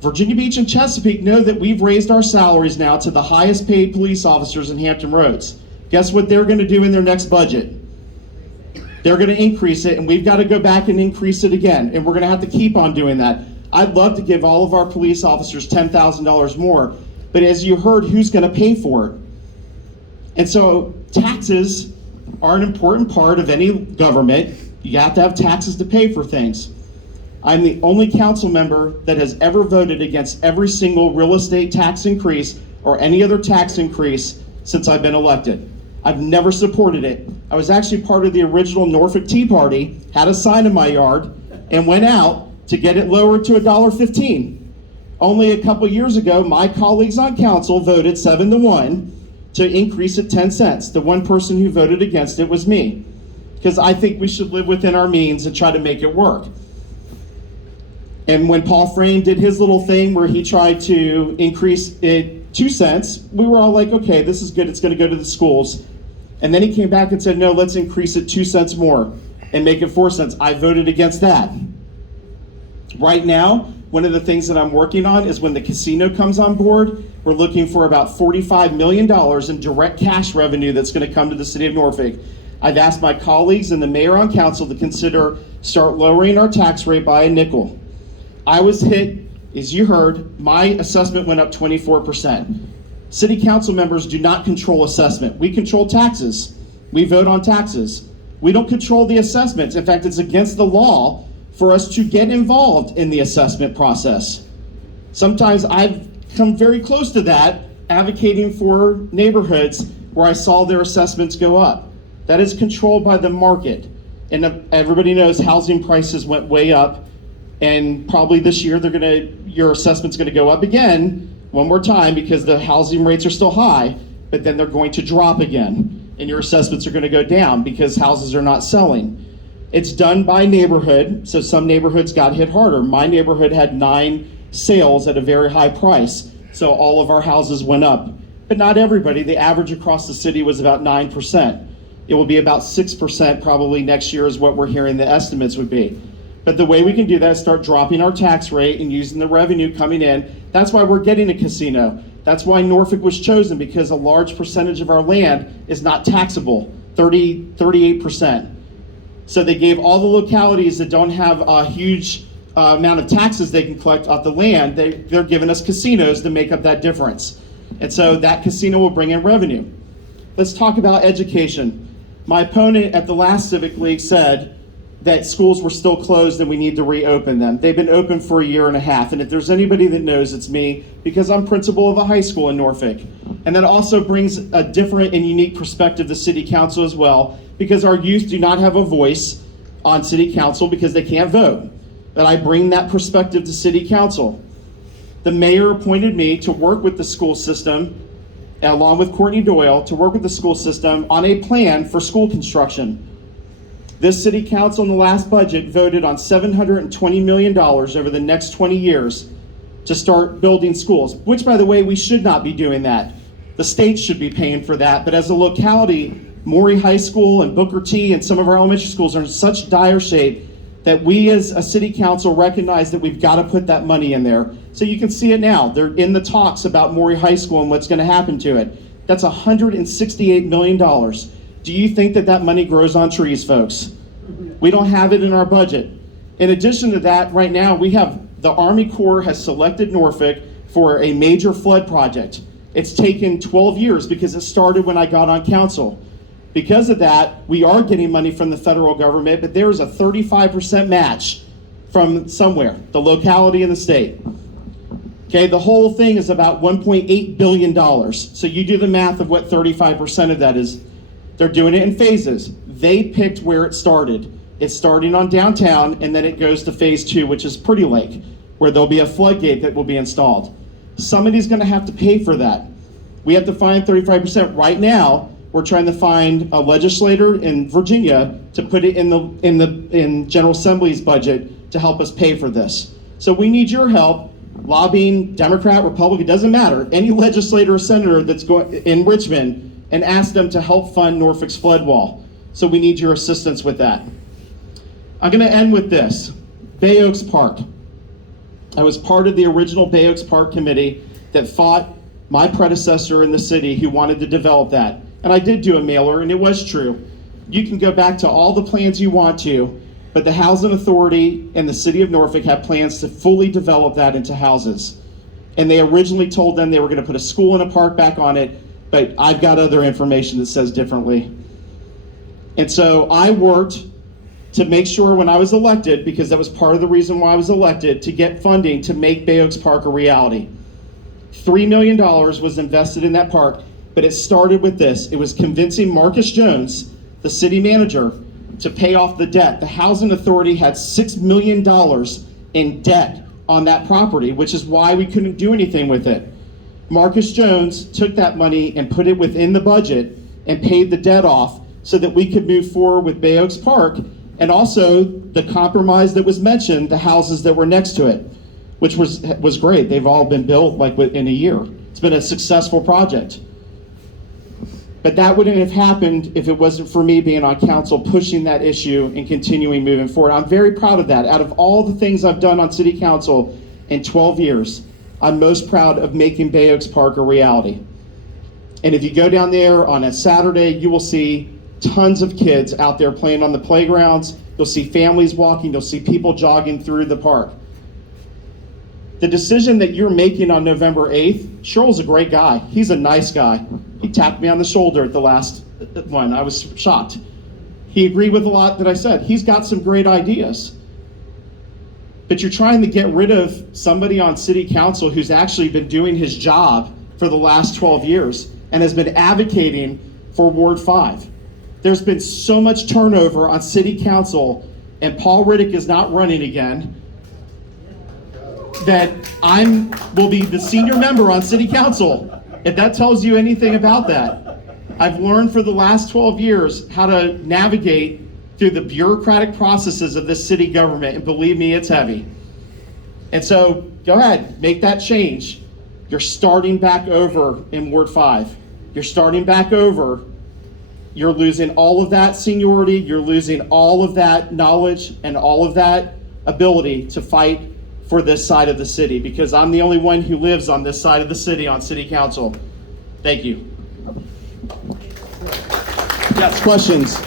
Virginia Beach and Chesapeake know that we've raised our salaries now to the highest paid police officers in Hampton Roads. Guess what they're going to do in their next budget? They're going to increase it, and we've got to go back and increase it again, and we're going to have to keep on doing that. I'd love to give all of our police officers $10,000 more, but as you heard, who's going to pay for it? And so taxes are an important part of any government. You have to have taxes to pay for things. I'm the only council member that has ever voted against every single real estate tax increase or any other tax increase since I've been elected. I've never supported it. I was actually part of the original Norfolk Tea Party, had a sign in my yard, and went out to get it lowered to $1.15. Only a couple years ago, my colleagues on council voted 7-1 to increase it 10 cents. The one person who voted against it was me, because I think we should live within our means and try to make it work. And when Paul Frame did his little thing where he tried to increase it 2 cents, we were all like, okay, this is good, it's gonna go to the schools. And then he came back and said, no, let's increase it 2 cents more and make it 4 cents. I voted against that. Right now, one of the things that I'm working on is when the casino comes on board, we're looking for about $45 million in direct cash revenue that's gonna come to the city of Norfolk. I've asked my colleagues and the mayor on council to consider start lowering our tax rate by a nickel. I was hit, as you heard, my assessment went up 24%. City council members do not control assessment. We control taxes. We vote on taxes. We don't control the assessments. In fact, it's against the law for us to get involved in the assessment process. Sometimes I've come very close to that, advocating for neighborhoods where I saw their assessments go up. That is controlled by the market. And everybody knows housing prices went way up. And probably this year your assessment's gonna go up again, one more time, because the housing rates are still high, but then they're going to drop again. And your assessments are gonna go down because houses are not selling. It's done by neighborhood, so some neighborhoods got hit harder. My neighborhood had 9 sales at a very high price, so all of our houses went up. But not everybody. The average across the city was about 9%. It will be about 6% probably next year is what we're hearing the estimates would be. But the way we can do that is start dropping our tax rate and using the revenue coming in. That's why we're getting a casino. That's why Norfolk was chosen, because a large percentage of our land is not taxable, 38%. So they gave all the localities that don't have a huge amount of taxes they can collect off the land, they're giving us casinos to make up that difference. And so that casino will bring in revenue. Let's talk about education. My opponent at the last Civic League said that schools were still closed and we need to reopen them. They've been open for 1.5 years, and if there's anybody that knows, it's me, because I'm principal of a high school in Norfolk. And that also brings a different and unique perspective to city council as well, because our youth do not have a voice on city council because they can't vote. But I bring that perspective to city council. The mayor appointed me to work with the school system, along with Courtney Doyle, to work with the school system on a plan for school construction. This city council in the last budget voted on $720 million over the next 20 years to start building schools, which, by the way, we should not be doing that. The state should be paying for that, but as a locality, Maury High School and Booker T and some of our elementary schools are in such dire shape that we as a city council recognize that we've got to put that money in there. So you can see it now. They're in the talks about Maury High School and what's going to happen to it. That's $168 million. Do you think that that money grows on trees, folks? We don't have it in our budget. In addition to that, right now we have the Army Corps has selected Norfolk for a major flood project. It's taken 12 years because it started when I got on council. Because of that, we are getting money from the federal government, but there is a 35% match from somewhere, the locality and the state. Okay, the whole thing is about $1.8 billion. So you do the math of what 35% of that is. They're doing it in phases. They picked where it started. It's starting on downtown, and then it goes to phase 2, which is Pretty Lake, where there'll be a floodgate that will be installed. Somebody's gonna have to pay for that. We have to find 35% right now. We're trying to find a legislator in Virginia to put it in General Assembly's budget to help us pay for this. So we need your help lobbying Democrat, Republican, it doesn't matter, any legislator or senator that's going in Richmond and ask them to help fund Norfolk's flood wall. So we need your assistance with that. I'm gonna end with this, Bay Oaks Park. I was part of the original Bay Oaks Park Committee that fought my predecessor in the city who wanted to develop that. And I did do a mailer, and it was true. You can go back to all the plans you want to, but the Housing Authority and the City of Norfolk have plans to fully develop that into houses. And they originally told them they were gonna put a school and a park back on it, but I've got other information that says differently. And so I worked to make sure when I was elected, because that was part of the reason why I was elected, to get funding to make Bay Oaks Park a reality. $3 million was invested in that park. But it started with this. It was convincing Marcus Jones, the city manager, to pay off the debt. The Housing Authority had $6 million in debt on that property, which is why we couldn't do anything with it. Marcus Jones took that money and put it within the budget and paid the debt off so that we could move forward with Bay Oaks Park, and also the compromise that was mentioned, the houses that were next to it, which was great. They've all been built like within a year. It's been a successful project. But that wouldn't have happened if it wasn't for me being on council, pushing that issue and continuing moving forward. I'm very proud of that. Out of all the things I've done on city council in 12 years, I'm most proud of making Bay Oaks Park a reality. And if you go down there on a Saturday, you will see tons of kids out there playing on the playgrounds. You'll see families walking. You'll see people jogging through the park. The decision that you're making on November 8th, Sheryl's a great guy. He's a nice guy. He tapped me on the shoulder at the last one. I was shocked. He agreed with a lot that I said. He's got some great ideas. But you're trying to get rid of somebody on city council who's actually been doing his job for the last 12 years and has been advocating for Ward 5. There's been so much turnover on city council, and Paul Riddick is not running again, that will be the senior member on city council. If that tells you anything about that, I've learned for the last 12 years how to navigate through the bureaucratic processes of this city government, and believe me, it's heavy. And so go ahead, make that change. You're starting back over in Ward 5. You're starting back over. You're losing all of that seniority. You're losing all of that knowledge and all of that ability to fight for this side of the city, because I'm the only one who lives on this side of the city on city council. Thank you. Yes, questions?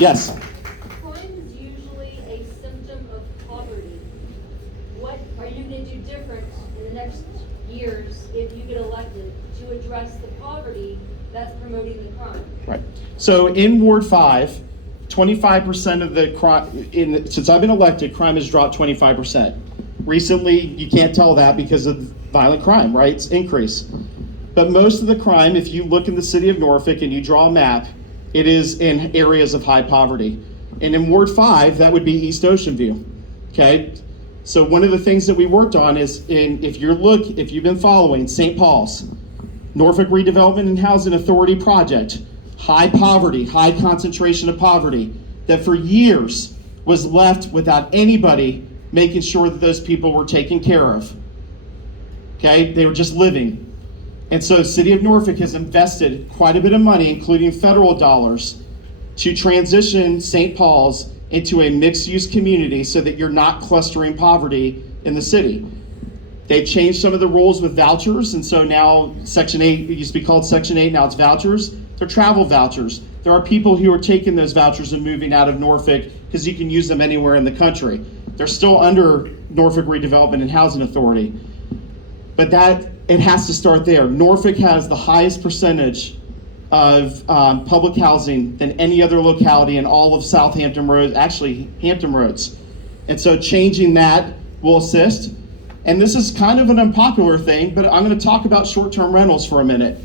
Yes. Crime is usually a symptom of poverty. What are you going to do different in the next years if you get elected to address the poverty that's promoting the crime? Right. So in Ward 5, 25% of the crime, since I've been elected, crime has dropped 25%. Recently, you can't tell that because of violent crime, right? It's increased. But most of the crime, if you look in the city of Norfolk and you draw a map, it is in areas of high poverty. And in Ward 5, that would be East Ocean View, okay? So one of the things that we worked on is, if you've been following St. Paul's, Norfolk Redevelopment and Housing Authority project, high poverty, high concentration of poverty, that for years was left without anybody making sure that those people were taken care of. Okay, they were just living. And so the city of Norfolk has invested quite a bit of money, including federal dollars, to transition St. Paul's into a mixed-use community so that you're not clustering poverty in the city. They've changed some of the rules with vouchers, and so now Section 8, it used to be called Section 8, now it's vouchers. They're travel vouchers. There are people who are taking those vouchers and moving out of Norfolk because you can use them anywhere in the country. They're still under Norfolk Redevelopment and Housing Authority. But it has to start there. Norfolk has the highest percentage of public housing than any other locality in all of Southampton Roads, actually Hampton Roads. And so changing that will assist. And this is kind of an unpopular thing, but I'm going to talk about short-term rentals for a minute.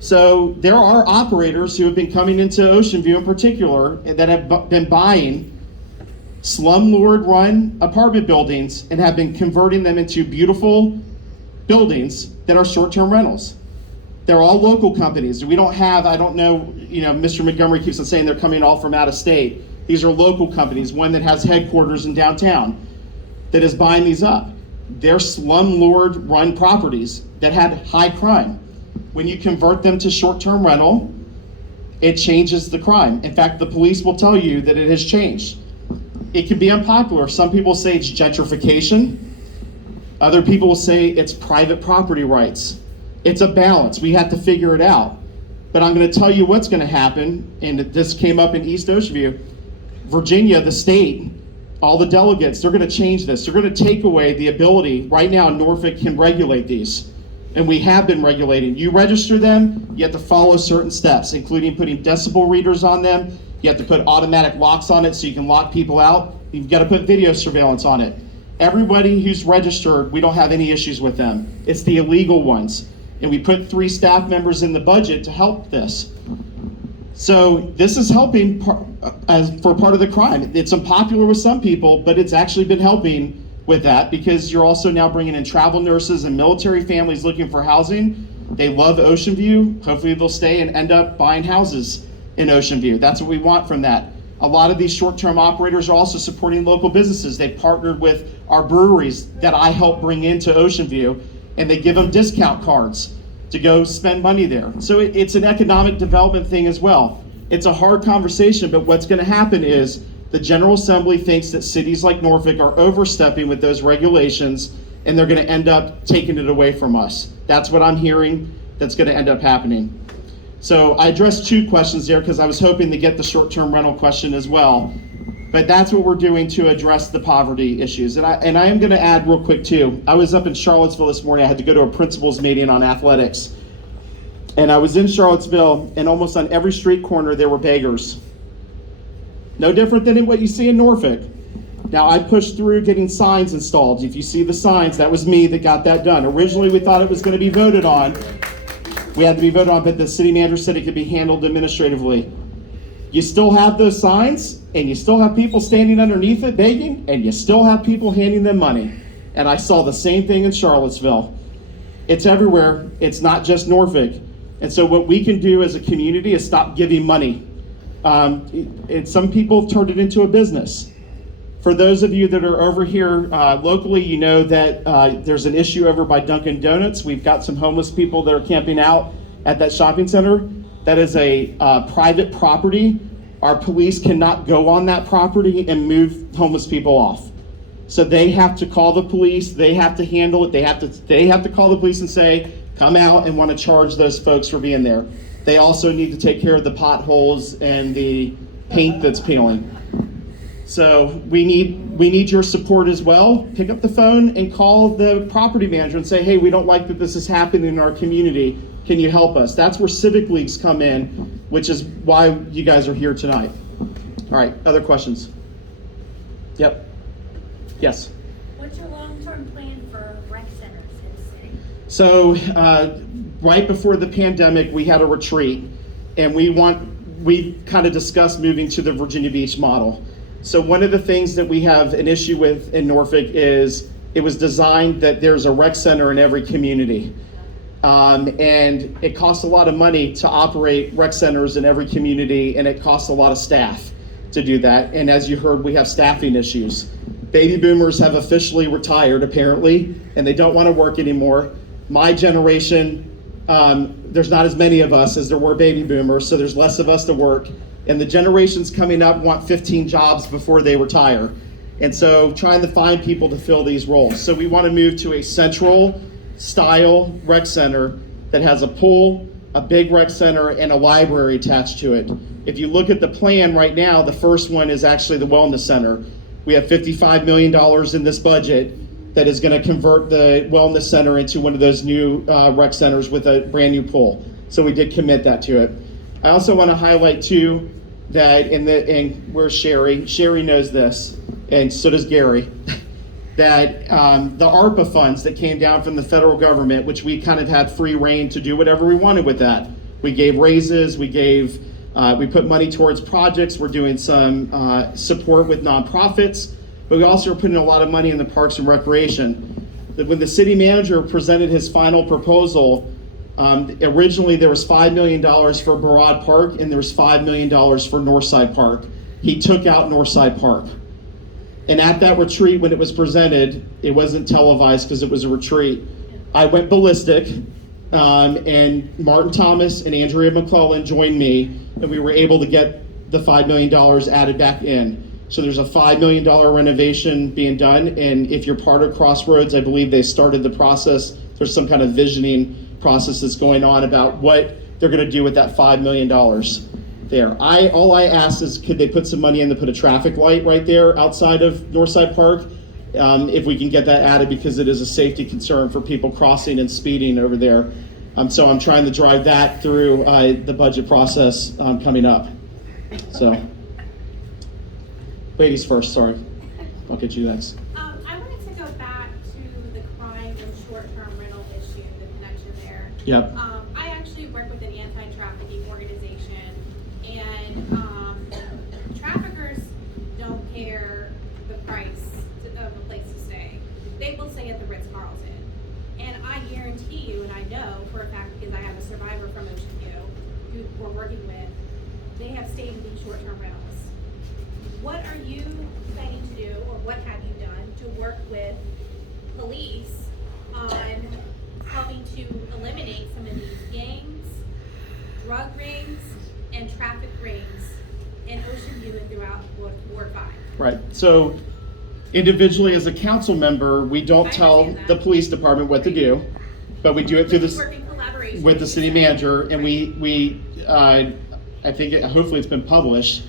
So there are operators who have been coming into Ocean View in particular that have been buying slumlord-run apartment buildings and have been converting them into beautiful buildings that are short-term rentals. They're all local companies. We don't have, I don't know, Mr. Montgomery keeps on saying they're coming all from out of state. These are local companies, one that has headquarters in downtown that is buying these up. They're slumlord-run properties that had high crime. When you convert them to short-term rental, it changes the crime. In fact, the police will tell you that it has changed. It can be unpopular. Some people say it's gentrification. Other people will say it's private property rights. It's a balance. We have to figure it out. But I'm going to tell you what's going to happen, and this came up in East Ocean View. Virginia, the state, all the delegates, they're going to change this. They're going to take away the ability. Right now, Norfolk can regulate these, and we have been regulating. You register them, you have to follow certain steps, including putting decibel readers on them. You have to put automatic locks on it so you can lock people out. You've got to put video surveillance on it. Everybody who's registered, we don't have any issues with them. It's the illegal ones. And we put 3 staff members in the budget to help this. So this is helping for part of the crime. It's unpopular with some people, but it's actually been helping with that because you're also now bringing in travel nurses and military families looking for housing. They love Ocean View. Hopefully they'll stay and end up buying houses in Ocean View. That's what we want from that. A lot of these short-term operators are also supporting local businesses. They partnered with our breweries that I help bring into Ocean View, and they give them discount cards to go spend money there. So it's an economic development thing as well. It's a hard conversation, but what's going to happen is the General Assembly thinks that cities like Norfolk are overstepping with those regulations, and they're going to end up taking it away from us. That's what I'm hearing that's going to end up happening. So I addressed 2 questions there because I was hoping to get the short-term rental question as well. But that's what we're doing to address the poverty issues. And I am going to add real quick too. I was up in Charlottesville this morning. I had to go to a principals meeting on athletics. And I was in Charlottesville, and almost on every street corner there were beggars. No different than what you see in Norfolk. Now I pushed through getting signs installed. If you see the signs, that was me that got that done. Originally we thought it was going to be voted on. We had to be voted on, but the city manager said it could be handled administratively. You still have those signs, and you still have people standing underneath it begging, and you still have people handing them money. And I saw the same thing in Charlottesville. It's everywhere. It's not just Norfolk. And so what we can do as a community is stop giving money. Some people have turned it into a business. For those of you that are over here locally, you know that there's an issue over by Dunkin' Donuts. We've got some homeless people that are camping out at that shopping center. That is a private property. Our police cannot go on that property and move homeless people off. So they have to call the police. They have to handle it. They have to call the police and say, come out, and want to charge those folks for being there. They also need to take care of the potholes and the paint that's peeling. So we need your support as well. Pick up the phone and call the property manager and say, hey, we don't like that this is happening in our community. Can you help us? That's where civic leagues come in, which is why you guys are here tonight. All right, other questions? Yep. Yes. What's your long-term plan for rec centers in the city? So right before the pandemic, we had a retreat, and we kind of discussed moving to the Virginia Beach model. So one of the things that we have an issue with in Norfolk is it was designed that there's a rec center in every community. And it costs a lot of money to operate rec centers in every community, and it costs a lot of staff to do that. And as you heard, we have staffing issues. Baby boomers have officially retired, apparently, and they don't want to work anymore. My generation there's not as many of us as there were baby boomers, so there's less of us to work. And the generations coming up want 15 jobs before they retire. And so trying to find people to fill these roles. So we want to move to a central style rec center that has a pool, a big rec center, and a library attached to it. If you look at the plan right now, the first one is actually the wellness center. We have $55 million in this budget that is going to convert the wellness center into one of those new rec centers with a brand new pool. So we did commit that to it. I also want to highlight too that and where's Sherry? Sherry knows this, and so does Gary, that the ARPA funds that came down from the federal government, which we kind of had free reign to do whatever we wanted with that. We gave raises, we put money towards projects, we're doing some support with nonprofits, but we also are putting a lot of money in the parks and recreation. When the city manager presented his final proposal, originally there was $5 million for Barad Park and there was $5 million for Northside Park. He took out Northside Park. And at that retreat, when it was presented, it wasn't televised because it was a retreat, I went ballistic, and Martin Thomas and Andrea McClellan joined me, and we were able to get the $5 million added back in. So there's a $5 million renovation being done, and if you're part of Crossroads, I believe they started the process. There's some kind of visioning process that's going on about what they're going to do with that $5 million there. All I asked is, could they put some money in to put a traffic light right there outside of Northside Park? If we can get that added, because it is a safety concern for people crossing and speeding over there. So I'm trying to drive that through the budget process coming up. So, ladies first, sorry. I'll get you next. I wanted to go back to the crime and short-term rental issue, the connection there. Yep. I actually work with an anti-trafficking organization, and traffickers don't care the price of a place to stay. They will stay at the Ritz-Carlton. And I guarantee you, and I know for a fact because I have a survivor from Ocean View who we're working with, they have stayed in these short-term rentals. What are you planning to do, or what have you done to work with police on helping to eliminate some of these gangs, drug rings, and traffic rings in Ocean View and throughout Ward 5? Right. So individually as a council member, we don't tell the police department what to do, but we do it through this with the city manager, and I think hopefully it's been published.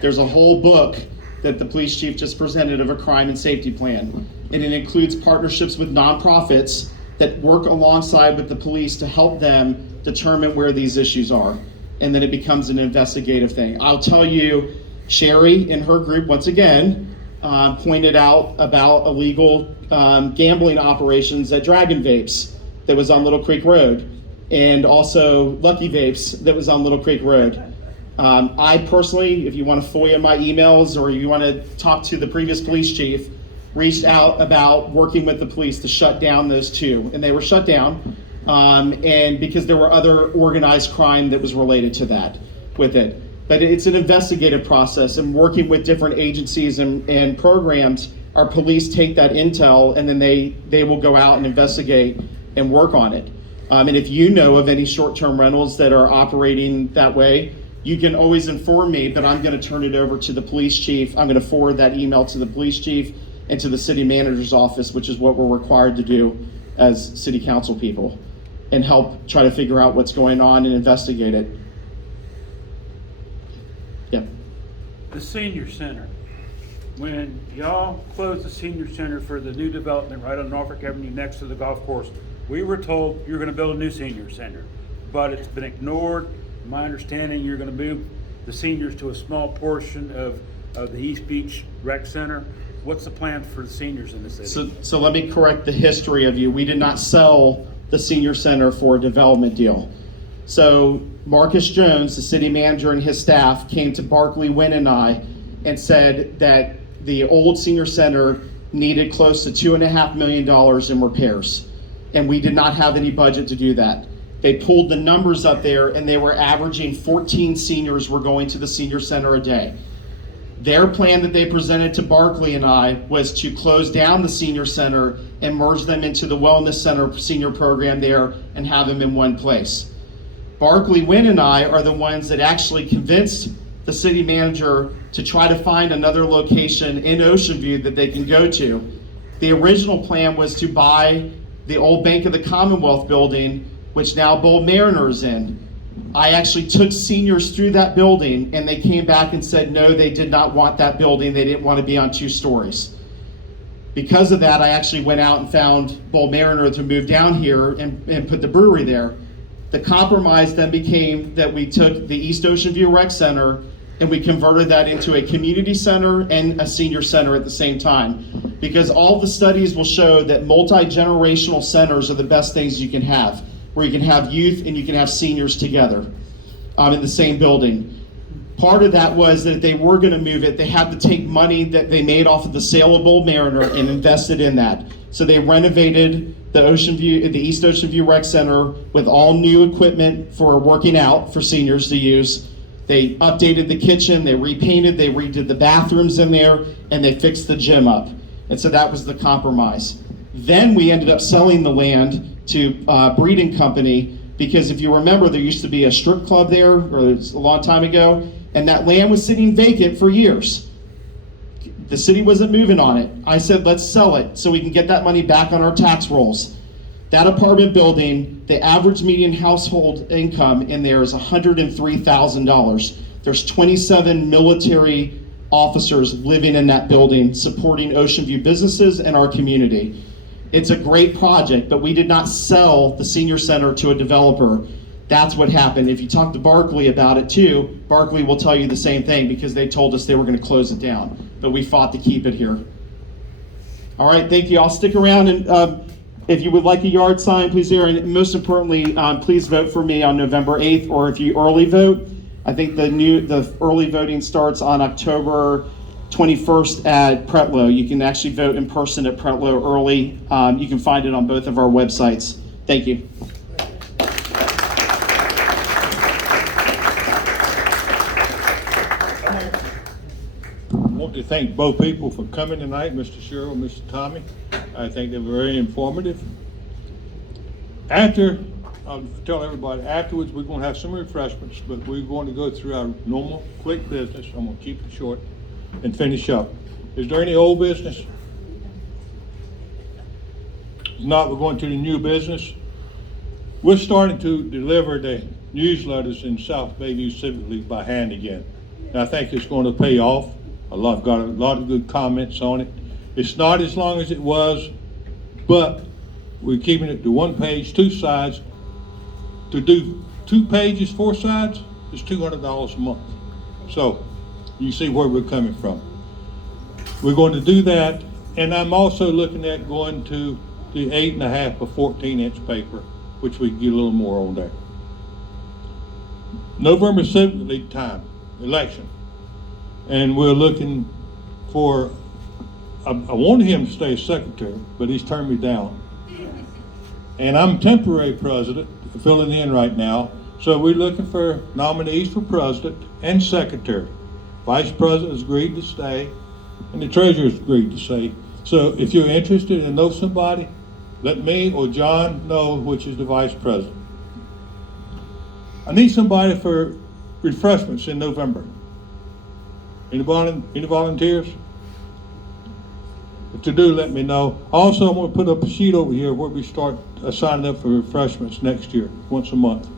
There's a whole book that the police chief just presented of a crime and safety plan, and it includes partnerships with nonprofits that work alongside with the police to help them determine where these issues are, and then it becomes an investigative thing. I'll tell you, Sherry and her group once again pointed out about illegal gambling operations at Dragon Vapes that was on Little Creek Road, and also Lucky Vapes that was on Little Creek Road. I personally, if you want to FOIA my emails or you want to talk to the previous police chief, reached out about working with the police to shut down those two, and they were shut down, and because there were other organized crime that was related to that with it. But it's an investigative process, and working with different agencies and programs, our police take that intel and then they will go out and investigate and work on it. And if you know of any short-term rentals that are operating that way, you can always inform me, but I'm going to turn it over to the police chief. I'm going to forward that email to the police chief and to the city manager's office, which is what we're required to do as city council people, and help try to figure out what's going on and investigate it. Yep. The senior center. When y'all closed the senior center for the new development right on Norfolk Avenue next to the golf course, we were told you're going to build a new senior center, but it's been ignored. My understanding, you're going to move the seniors to a small portion of the East Beach Rec Center. What's the plan for the seniors in the city? So let me correct the history of you. We did not sell the senior center for a development deal. So Marcus Jones, the city manager, and his staff came to Barkley, Wynn, and I and said that the old senior center needed close to $2.5 million in repairs, and we did not have any budget to do that. They pulled the numbers up there, and they were averaging 14 seniors were going to the senior center a day. Their plan that they presented to Barkley and I was to close down the senior center and merge them into the wellness center senior program there and have them in one place. Barkley, Wynn, and I are the ones that actually convinced the city manager to try to find another location in Ocean View that they can go to. The original plan was to buy the old Bank of the Commonwealth building, which now Bold Mariner is in. I actually took seniors through that building, and they came back and said no, they did not want that building. They didn't want to be on 2 stories. Because of that, I actually went out and found Bold Mariner to move down here and put the brewery there. The compromise then became that we took the East Ocean View Rec Center and we converted that into a community center and a senior center at the same time. Because all the studies will show that multi-generational centers are the best things you can have, where you can have youth and you can have seniors together in the same building. Part of that was that if they were going to move it, they had to take money that they made off of the sale of Bold Mariner and invest it in that. So they renovated the East Ocean View Rec Center with all new equipment for working out for seniors to use. They updated the kitchen, they repainted, they redid the bathrooms in there, and they fixed the gym up. And so that was the compromise. Then we ended up selling the land to Breeding Company, because if you remember, there used to be a strip club there, or it was a long time ago, and that land was sitting vacant for years. The city wasn't moving on it. I said, let's sell it so we can get that money back on our tax rolls. That apartment building, the average median household income in there is $103,000. There's 27 military officers living in that building, supporting Ocean View businesses and our community. It's a great project, but we did not sell the senior center to a developer. That's what happened. If you talk to Barkley about it too, Barkley will tell you the same thing, because they told us they were going to close it down, but we fought to keep it here. All right, thank you. I'll stick around, and if you would like a yard sign, please do. And most importantly, please vote for me on November 8th, or if you early vote, I think the early voting starts on October 21st at Pretlow. You can actually vote in person at Pretlow early. You can find it on both of our websites. Thank you. I want to thank both people for coming tonight, Mr. Sherrill and Mr. Tommy. I think they were very informative. I'll tell everybody, afterwards we're going to have some refreshments, but we're going to go through our normal quick business. I'm going to keep it short and finish up. Is there any old business? If not, we're going to the new business. We're starting to deliver the newsletters in South Bayview Civic League by hand again. And I think it's going to pay off. I've got a lot of good comments on it. It's not as long as it was, but we're keeping it to 1 page, 2 sides. To do 2 pages, 4 sides is $200 a month. So you see where we're coming from. We're going to do that, and I'm also looking at going to the 8.5 by 14-inch paper, which we can get a little more on there. November Civic League time, election. And we're looking for, I wanted him to stay secretary, but he's turned me down. And I'm temporary president, filling in right now. So we're looking for nominees for president and secretary. Vice president has agreed to stay, and the treasurer's agreed to stay. So if you're interested and know somebody, let me or John know, which is the vice president. I need somebody for refreshments in November. Any volunteers? If you do, let me know. Also, I'm going to put up a sheet over here where we start signing up for refreshments next year, once a month.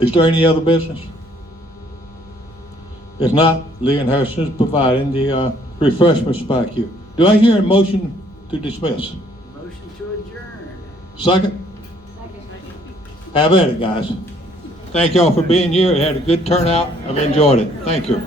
Is there any other business? If not, Lee and Harrison is providing the refreshments back here. Do I hear a motion to dismiss? Motion to adjourn. Second? Have at it, guys. Thank y'all for being here. It had a good turnout. I've enjoyed it. Thank you.